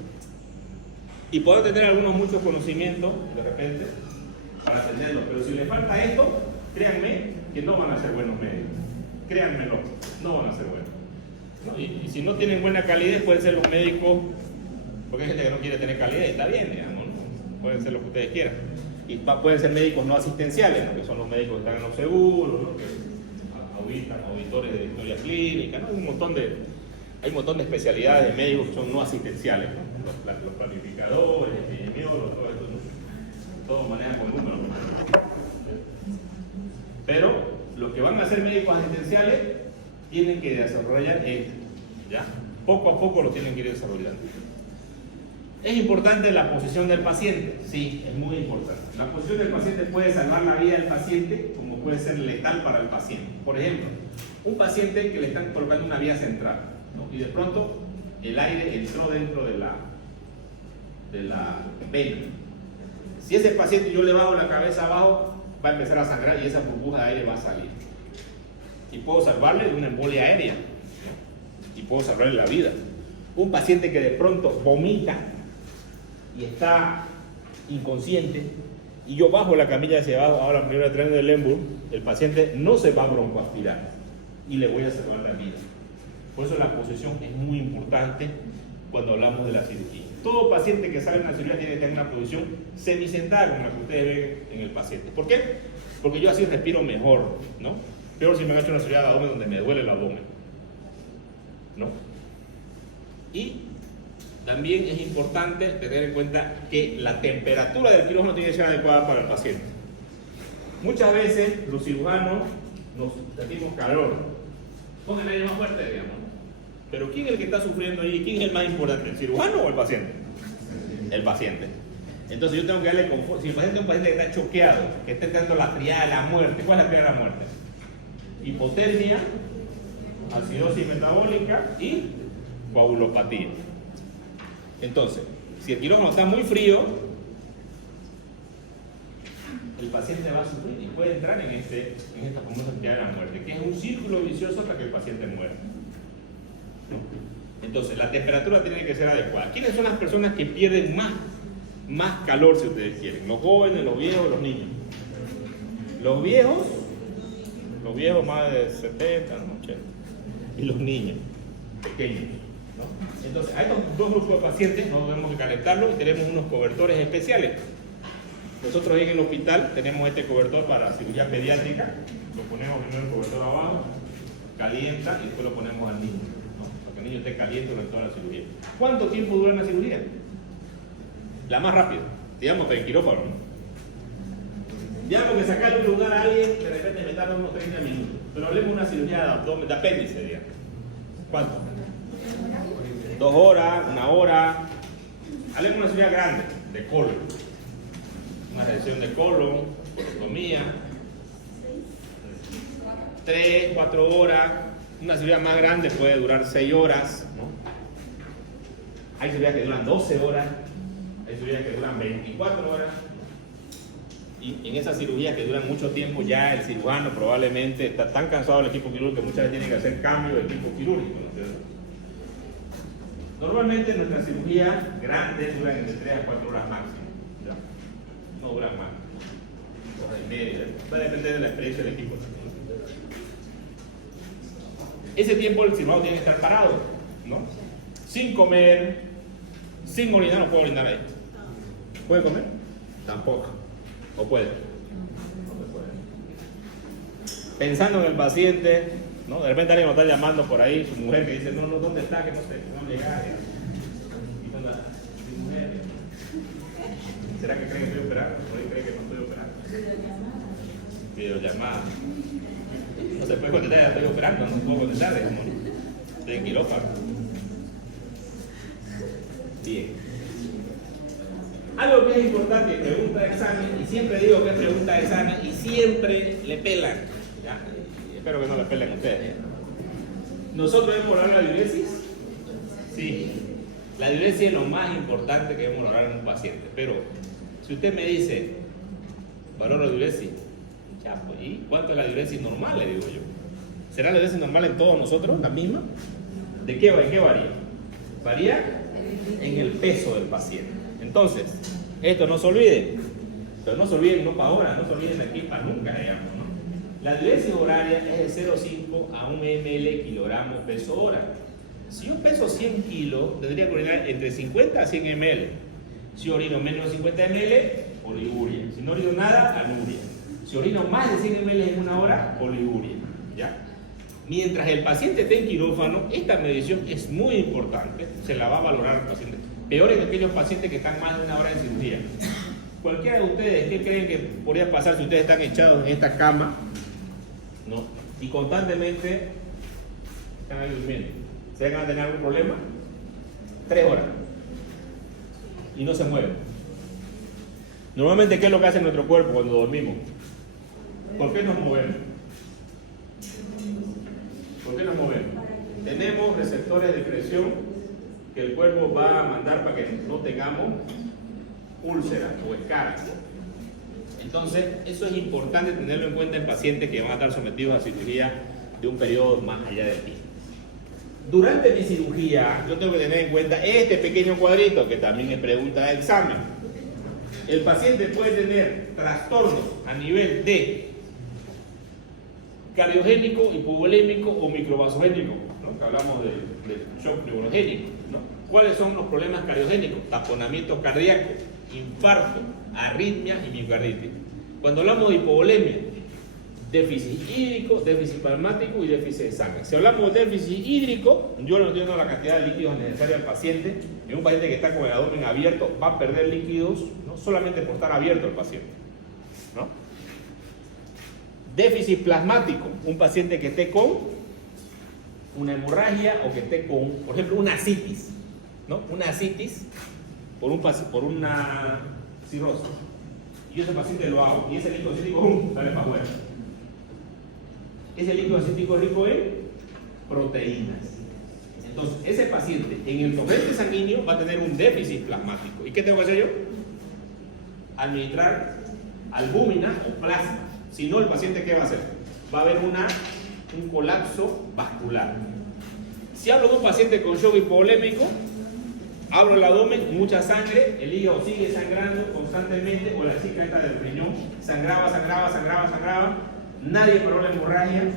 Y poder tener muchos conocimientos, de repente, para atenderlos. Pero si les falta esto, créanme que no van a ser buenos médicos. Créanmelo, no van a ser buenos, ¿no? Y si no tienen buena calidez, pueden ser los médicos, porque hay gente que no quiere tener calidad y está bien, digamos, ¿no? Pueden ser lo que ustedes quieran. Y pueden ser médicos no asistenciales, ¿no? Que son los médicos que están en los seguros, ¿no? Que auditan, auditores de historia clínica, ¿no? Hay un montón de especialidades de médicos que son no asistenciales, ¿no? Los planificadores, epidemiólogos, todo esto, ¿no? Todos manejan con números. Pero los que van a ser médicos asistenciales tienen que desarrollar esto, ¿ya? Poco a poco lo tienen que ir desarrollando. ¿Es importante la posición del paciente? Sí, es muy importante. La posición del paciente puede salvar la vida del paciente como puede ser letal para el paciente. Por ejemplo, un paciente que le están colocando una vía central, ¿no? Y de pronto el aire entró dentro de la vena. Si ese paciente yo le bajo la cabeza abajo, va a empezar a sangrar y esa burbuja de aire va a salir. Y puedo salvarle de una embolia aérea, ¿no? Y puedo salvarle la vida. Un paciente que de pronto vomita y está inconsciente y yo bajo la camilla hacia abajo, ahora me voy a traer del Lemburg, el paciente no se va a broncoaspirar y le voy a salvar la vida. Por eso la posición es muy importante cuando hablamos de la cirugía. Todo paciente que sale de una cirugía tiene que tener una posición semisentada como la que ustedes ven en el paciente. ¿Por qué? Porque yo así respiro mejor, ¿no? Peor si me han hecho una cirugía de abdomen donde me duele el abdomen, ¿no? Y también es importante tener en cuenta que la temperatura del quirófano tiene que ser adecuada para el paciente. Muchas veces los cirujanos nos sentimos calor. Pongan el aire más fuerte, digamos. Pero ¿quién es el que está sufriendo ahí? ¿Quién es el más importante? ¿El cirujano o el paciente? El paciente. Entonces yo tengo que darle confort. Si el paciente es un paciente que está choqueado, que está entrando la triada de la muerte, ¿cuál es la triada de la muerte? Hipotermia, acidosis metabólica y coagulopatía. Entonces, si el quirófano está muy frío, el paciente va a sufrir y puede entrar en esta famosa triada de la muerte, que es un círculo vicioso hasta que el paciente muera. Entonces, la temperatura tiene que ser adecuada. ¿Quiénes son las personas que pierden más calor, si ustedes quieren? Los jóvenes, los viejos, los niños. Los viejos más de 70, 80. Y los niños, pequeños, ¿no? Entonces, a estos dos grupos de pacientes no debemos de calentarlos y tenemos unos cobertores especiales. Nosotros en el hospital tenemos este cobertor para cirugía pediátrica. Lo ponemos primero el cobertor abajo, calienta y después lo ponemos al niño, ¿no? Para que el niño esté caliente durante toda la cirugía. ¿Cuánto tiempo dura una cirugía? La más rápida, digamos que el quirófano, ¿no? Digamos que sacarle un lugar a alguien, de repente me tarda unos 30 minutos. Pero hablemos de una cirugía de abdomen, de apéndice, digamos. ¿Cuánto? 2 horas, 1 hora. Hablemos de una cirugía grande, de colon. Una recesión de colon, colotomía. 3, 4 horas. Una cirugía más grande puede durar 6 horas, ¿no? Hay cirugías que duran 12 horas. Hay cirugías que duran 24 horas. Y en esas cirugías que duran mucho tiempo, ya el cirujano probablemente está tan cansado del equipo quirúrgico que muchas veces tiene que hacer cambio de equipo quirúrgico, ¿no es cierto? Normalmente nuestras cirugías grandes duran entre 3 a 4 horas máximo, ¿ya? No duran más, 2 horas y media, va a depender de la experiencia del equipo. Ese tiempo el cirujano tiene que estar parado, ¿no? Sin comer, sin orinar. No puede orinar ahí. ¿Puede comer? Tampoco. ¿O puede? No puede. Pensando en el paciente, ¿no? De repente alguien nos está llamando por ahí, su mujer que dice, no, ¿dónde está? Que no sé, no llega. ¿Y dónde está? Mi mujer. ¿Será que cree que estoy operando? ¿Por ahí cree que no estoy operando? Videollamada. No se puede contestar, ya estoy operando, no puedo contestar, estoy en quirófano. Bien. Algo que es importante, pregunta de examen, y siempre digo que es pregunta de examen, y siempre le pelan. ¿Ya? Espero que no le pelen ustedes. ¿Nosotros debemos lograr la diuresis? Sí. La diuresis es lo más importante que debemos lograr en un paciente. Pero, si usted me dice, valoro la diuresis, ya, pues, ¿y cuánto es la diuresis normal? Le digo yo. ¿Será la diuresis normal en todos nosotros, la misma? ¿En qué varía? Varía en el peso del paciente. Entonces, esto no se olvide, pero no se olviden, no para ahora, no se olviden aquí para nunca, digamos, ¿no? La diuresis horaria es de 0,5 a 1 ml kilogramos peso hora. Si yo peso 100 kilos, tendría que orinar entre 50 a 100 ml. Si orino menos de 50 ml, oliguria. Si no orino nada, anuria. Si orino más de 100 ml en 1 hora, oliguria. ¿Ya? Mientras el paciente esté en quirófano, esta medición es muy importante, se la va a valorar el paciente. Peor en aquellos pacientes que están más de 1 hora en cirugía. Cualquiera de ustedes, ¿qué creen que podría pasar si ustedes están echados en esta cama, ¿no? Y constantemente están ahí durmiendo? ¿Se van a tener algún problema? 3 horas. Y no se mueven. Normalmente, ¿qué es lo que hace nuestro cuerpo cuando dormimos? ¿Por qué nos movemos? ¿Por qué nos movemos? Tenemos receptores de presión que el cuerpo va a mandar para que no tengamos úlceras o escaras. Entonces, eso es importante tenerlo en cuenta en pacientes que van a estar sometidos a cirugía de un periodo más allá de ti. Durante mi cirugía, yo tengo que tener en cuenta este pequeño cuadrito, que también es pregunta de examen. El paciente puede tener trastornos a nivel de cardiogénico, hipovolémico o microvasogénico, ¿no? Que hablamos del shock neurogénico, ¿no? ¿Cuáles son los problemas cardiogénicos? Taponamiento cardíaco, infarto, arritmia y miocarditis. Cuando hablamos de hipovolemia, déficit hídrico, déficit plasmático y déficit de sangre. Si hablamos de déficit hídrico, yo no entiendo la cantidad de líquidos necesaria al paciente. En un paciente que está con el abdomen abierto va a perder líquidos, ¿no? Solamente por estar abierto el paciente, ¿no? Déficit plasmático, un paciente que esté con una hemorragia o que esté con, por ejemplo, una ascitis, ¿no? Una ascitis por una cirrosis. Y ese paciente lo hago y ese líquido acítico sale para afuera. Ese líquido acítico es rico en proteínas. Entonces, ese paciente en el torrente sanguíneo va a tener un déficit plasmático. ¿Y qué tengo que hacer yo? Administrar albúmina o plasma. Si no, el paciente, ¿qué va a hacer? Va a haber un colapso vascular. Si hablo de un paciente con shock hipovolémico, abro el abdomen, mucha sangre, el hígado sigue sangrando constantemente, o la chica esta del riñón sangraba, nadie paró la hemorragia.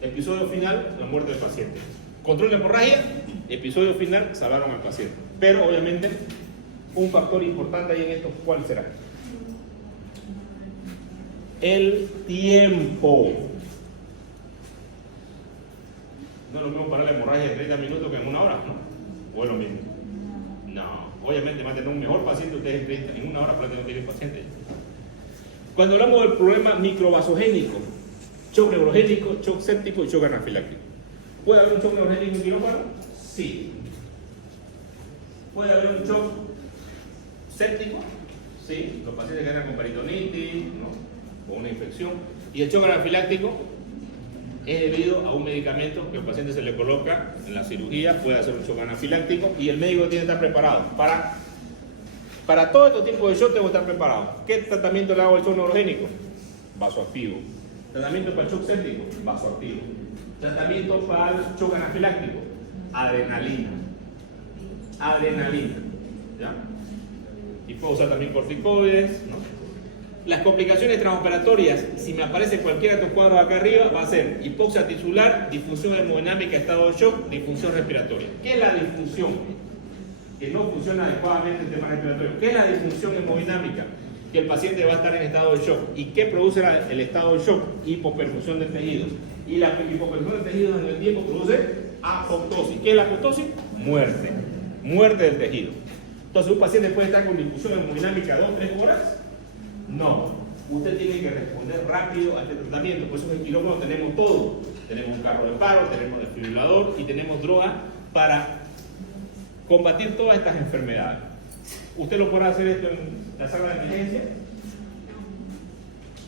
Episodio final, la muerte del paciente. Control de hemorragia, episodio final, salvaron al paciente. Pero obviamente, un factor importante ahí en esto, ¿cuál será? El tiempo. No es lo mismo parar la hemorragia de 30 minutos que en una hora, ¿no? ¿O es lo mismo? No, obviamente va a tener un mejor paciente ustedes en una hora para tener un paciente. Cuando hablamos del problema microvasogénico, shock neurogénico, shock séptico y shock anafiláctico. ¿Puede haber un shock neurogénico en quirófano? Sí. ¿Puede haber un shock séptico? Sí. Los pacientes que andan con peritonitis, ¿no? O una infección. Y el shock anafiláctico es debido a un medicamento que el paciente se le coloca en la cirugía, puede hacer un shock anafiláctico y el médico tiene que estar preparado. Para todo este tipo de shock tengo que estar preparado. ¿Qué tratamiento le hago al shock neurogénico? Vasoactivo. Tratamiento para el shock séptico, vasoactivo. Tratamiento para el shock anafiláctico, adrenalina. Adrenalina. ¿Ya? Y puedo usar también corticoides, ¿no? Las complicaciones transoperatorias, si me aparece cualquiera de estos cuadros acá arriba, va a ser hipoxia tisular, disfunción hemodinámica, estado de shock, disfunción respiratoria. ¿Qué es la disfunción? Que no funciona adecuadamente el tema respiratorio. ¿Qué es la disfunción hemodinámica? Que el paciente va a estar en estado de shock. ¿Y qué produce el estado de shock? Hipoperfusión de tejidos. Y la hipoperfusión de tejidos en el tiempo produce apoptosis. ¿Qué es la apoptosis? Muerte. Muerte del tejido. Entonces, ¿un paciente puede estar con disfunción hemodinámica 2 o 3 horas? No. Usted tiene que responder rápido a este tratamiento. Por eso en el quirófano tenemos todo. Tenemos un carro de paro, tenemos desfibrilador y tenemos droga para combatir todas estas enfermedades. ¿Usted lo podrá hacer esto en la sala de emergencia?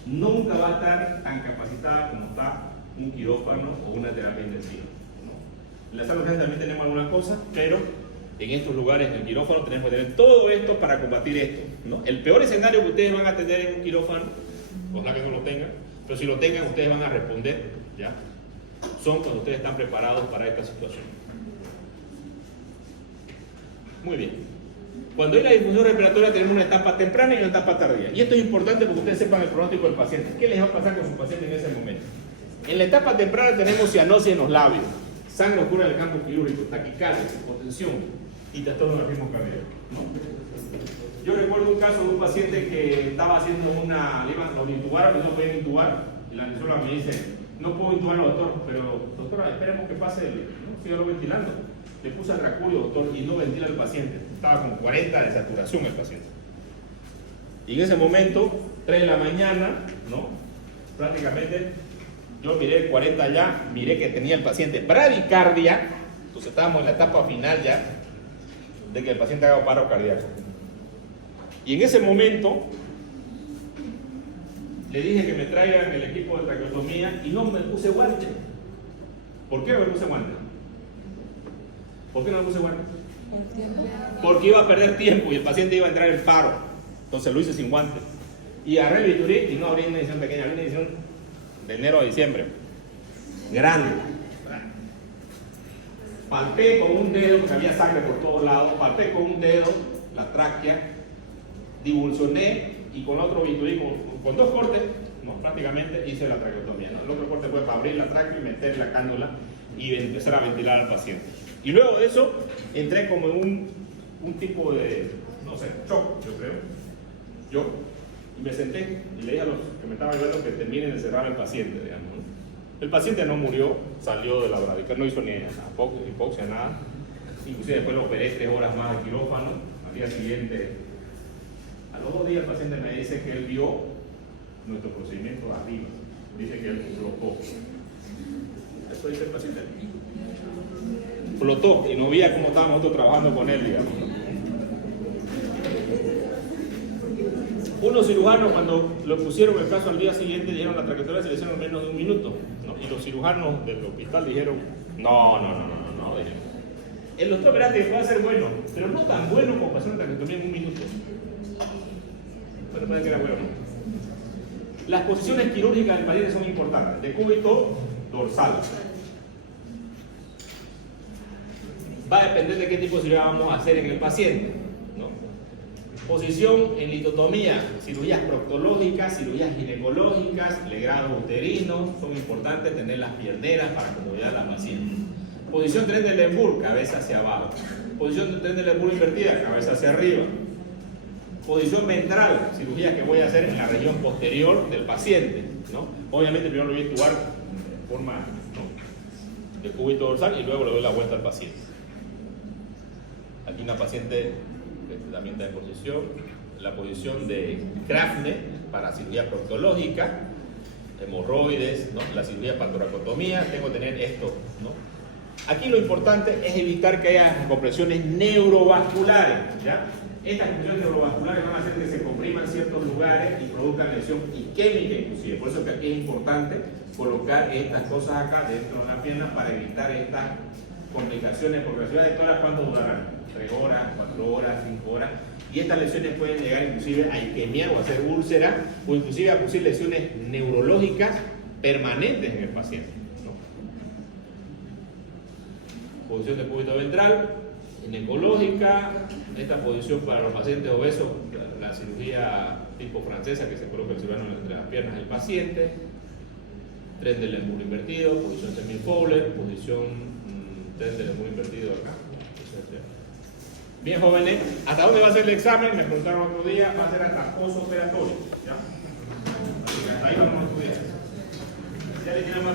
Nunca va a estar tan capacitada como está un quirófano o una terapia intensiva, ¿no? En la sala de emergencia también tenemos algunas cosas, pero en estos lugares, en el quirófano, tenemos que tener todo esto para combatir esto, ¿no? El peor escenario que ustedes van a tener en un quirófano, ojalá que no lo tengan, pero si lo tengan, ustedes van a responder, ¿ya? Son cuando ustedes están preparados para esta situación. Muy bien. Cuando hay la disfunción respiratoria tenemos una etapa temprana y una etapa tardía. Y esto es importante porque ustedes sepan el pronóstico del paciente. ¿Qué les va a pasar con su paciente en ese momento? En la etapa temprana tenemos cianosis en los labios, sangre oscura en el campo quirúrgico, taquicardia, hipotensión y trastorno del ritmo cardíaco, ¿no? Yo recuerdo un caso de un paciente que estaba haciendo lo intubaron, no podían intubar, y la anestesióloga me dice, no puedo intubarlo, doctor, pero doctora, esperemos que pase, ¿no? Sígalo ventilando. Le puse al mercurio, doctor, y no ventila al paciente. Estaba con 40 de saturación el paciente. Y en ese momento, 3 de la mañana, ¿no? Prácticamente, yo miré el 40 ya, miré que tenía el paciente bradicardia, entonces estábamos en la etapa final ya, de que el paciente haga paro cardíaco. Y en ese momento, le dije que me traigan el equipo de traqueotomía y no me puse guante. ¿Por qué no me puse guante? ¿Por qué no me puse guante? Porque iba a perder tiempo y el paciente iba a entrar en paro. Entonces lo hice sin guante. Y agarré el bisturí y no abrí una edición pequeña, abrí una edición de enero a diciembre. Grande. Palpé con un dedo, porque había sangre por todos lados, palpé con un dedo la tráquea, divulsioné y con otro bisturí, con 2 cortes, ¿no? Prácticamente hice la traqueotomía, ¿no? El otro corte fue para abrir la tráquea y meter la cánula y empezar a ventilar al paciente. Y luego de eso, entré como en un tipo de, no sé, shock, yo creo. Y me senté y le dije a los que me estaban ayudando que terminen de cerrar al paciente, digamos, ¿no? El paciente no murió, salió de la bradicardia, no hizo ni hipoxia, nada. Inclusive después lo operé 3 horas más de quirófano. Al día siguiente, a los 2 días el paciente me dice que él vio nuestro procedimiento de arriba. Dice que él flotó. Eso dice el paciente. Flotó y no veía cómo estábamos nosotros trabajando con él, digamos, ¿no? Unos cirujanos, cuando lo pusieron el caso al día siguiente, dijeron la trayectoria se le hicieron en menos de 1 minuto, ¿no? Y los cirujanos del hospital dijeron, no, dijeron. El doctor verá que puede ser bueno, pero no tan bueno como hacer una traqueotomía en 1 minuto. Pero parece que era bueno, ¿no? Las posiciones quirúrgicas del paciente son importantes. Decúbito dorsal. Va a depender de qué tipo de cirugía vamos a hacer en el paciente, ¿no? Posición en litotomía, cirugías proctológicas, cirugías ginecológicas, legrado uterino, son importantes tener las pierneras para comodidad de la paciente. Posición Trendelenburg, cabeza hacia abajo. Posición Trendelenburg invertida, cabeza hacia arriba. Posición ventral, cirugía que voy a hacer en la región posterior del paciente, ¿no? Obviamente primero lo voy a intubar de forma, ¿no?, de cúbito dorsal y luego le doy la vuelta al paciente. Aquí una paciente que también está en posición, la posición de Krafne para cirugía proctológica, hemorroides, ¿no?, la cirugía para toracotomía, tengo que tener esto, ¿no? Aquí lo importante es evitar que haya compresiones neurovasculares, ¿ya? Estas compresiones neurovasculares van a hacer que se compriman ciertos lugares y produzcan lesión isquémica inclusive. Por eso que aquí es importante colocar estas cosas acá dentro de la pierna para evitar estas complicaciones, porque las cirugías de toras, ¿cuánto durarán? 3 horas, 4 horas, 5 horas. Y estas lesiones pueden llegar inclusive a isquemia o a hacer úlcera o inclusive a producir lesiones neurológicas permanentes en el paciente, ¿no? Posición de cúbito ventral, ginecológica, esta posición para los pacientes obesos, la cirugía tipo francesa que se coloca el cirujano entre las piernas del paciente, Trendelenburg invertido, posición semi-Fowler, posición Trendelenburg invertido acá. Bien, jóvenes, ¿hasta dónde va a ser el examen? Me preguntaron otro día, va a ser hasta postoperatorio, ¿ya? Hasta ahí vamos a estudiar. Ya le tienen más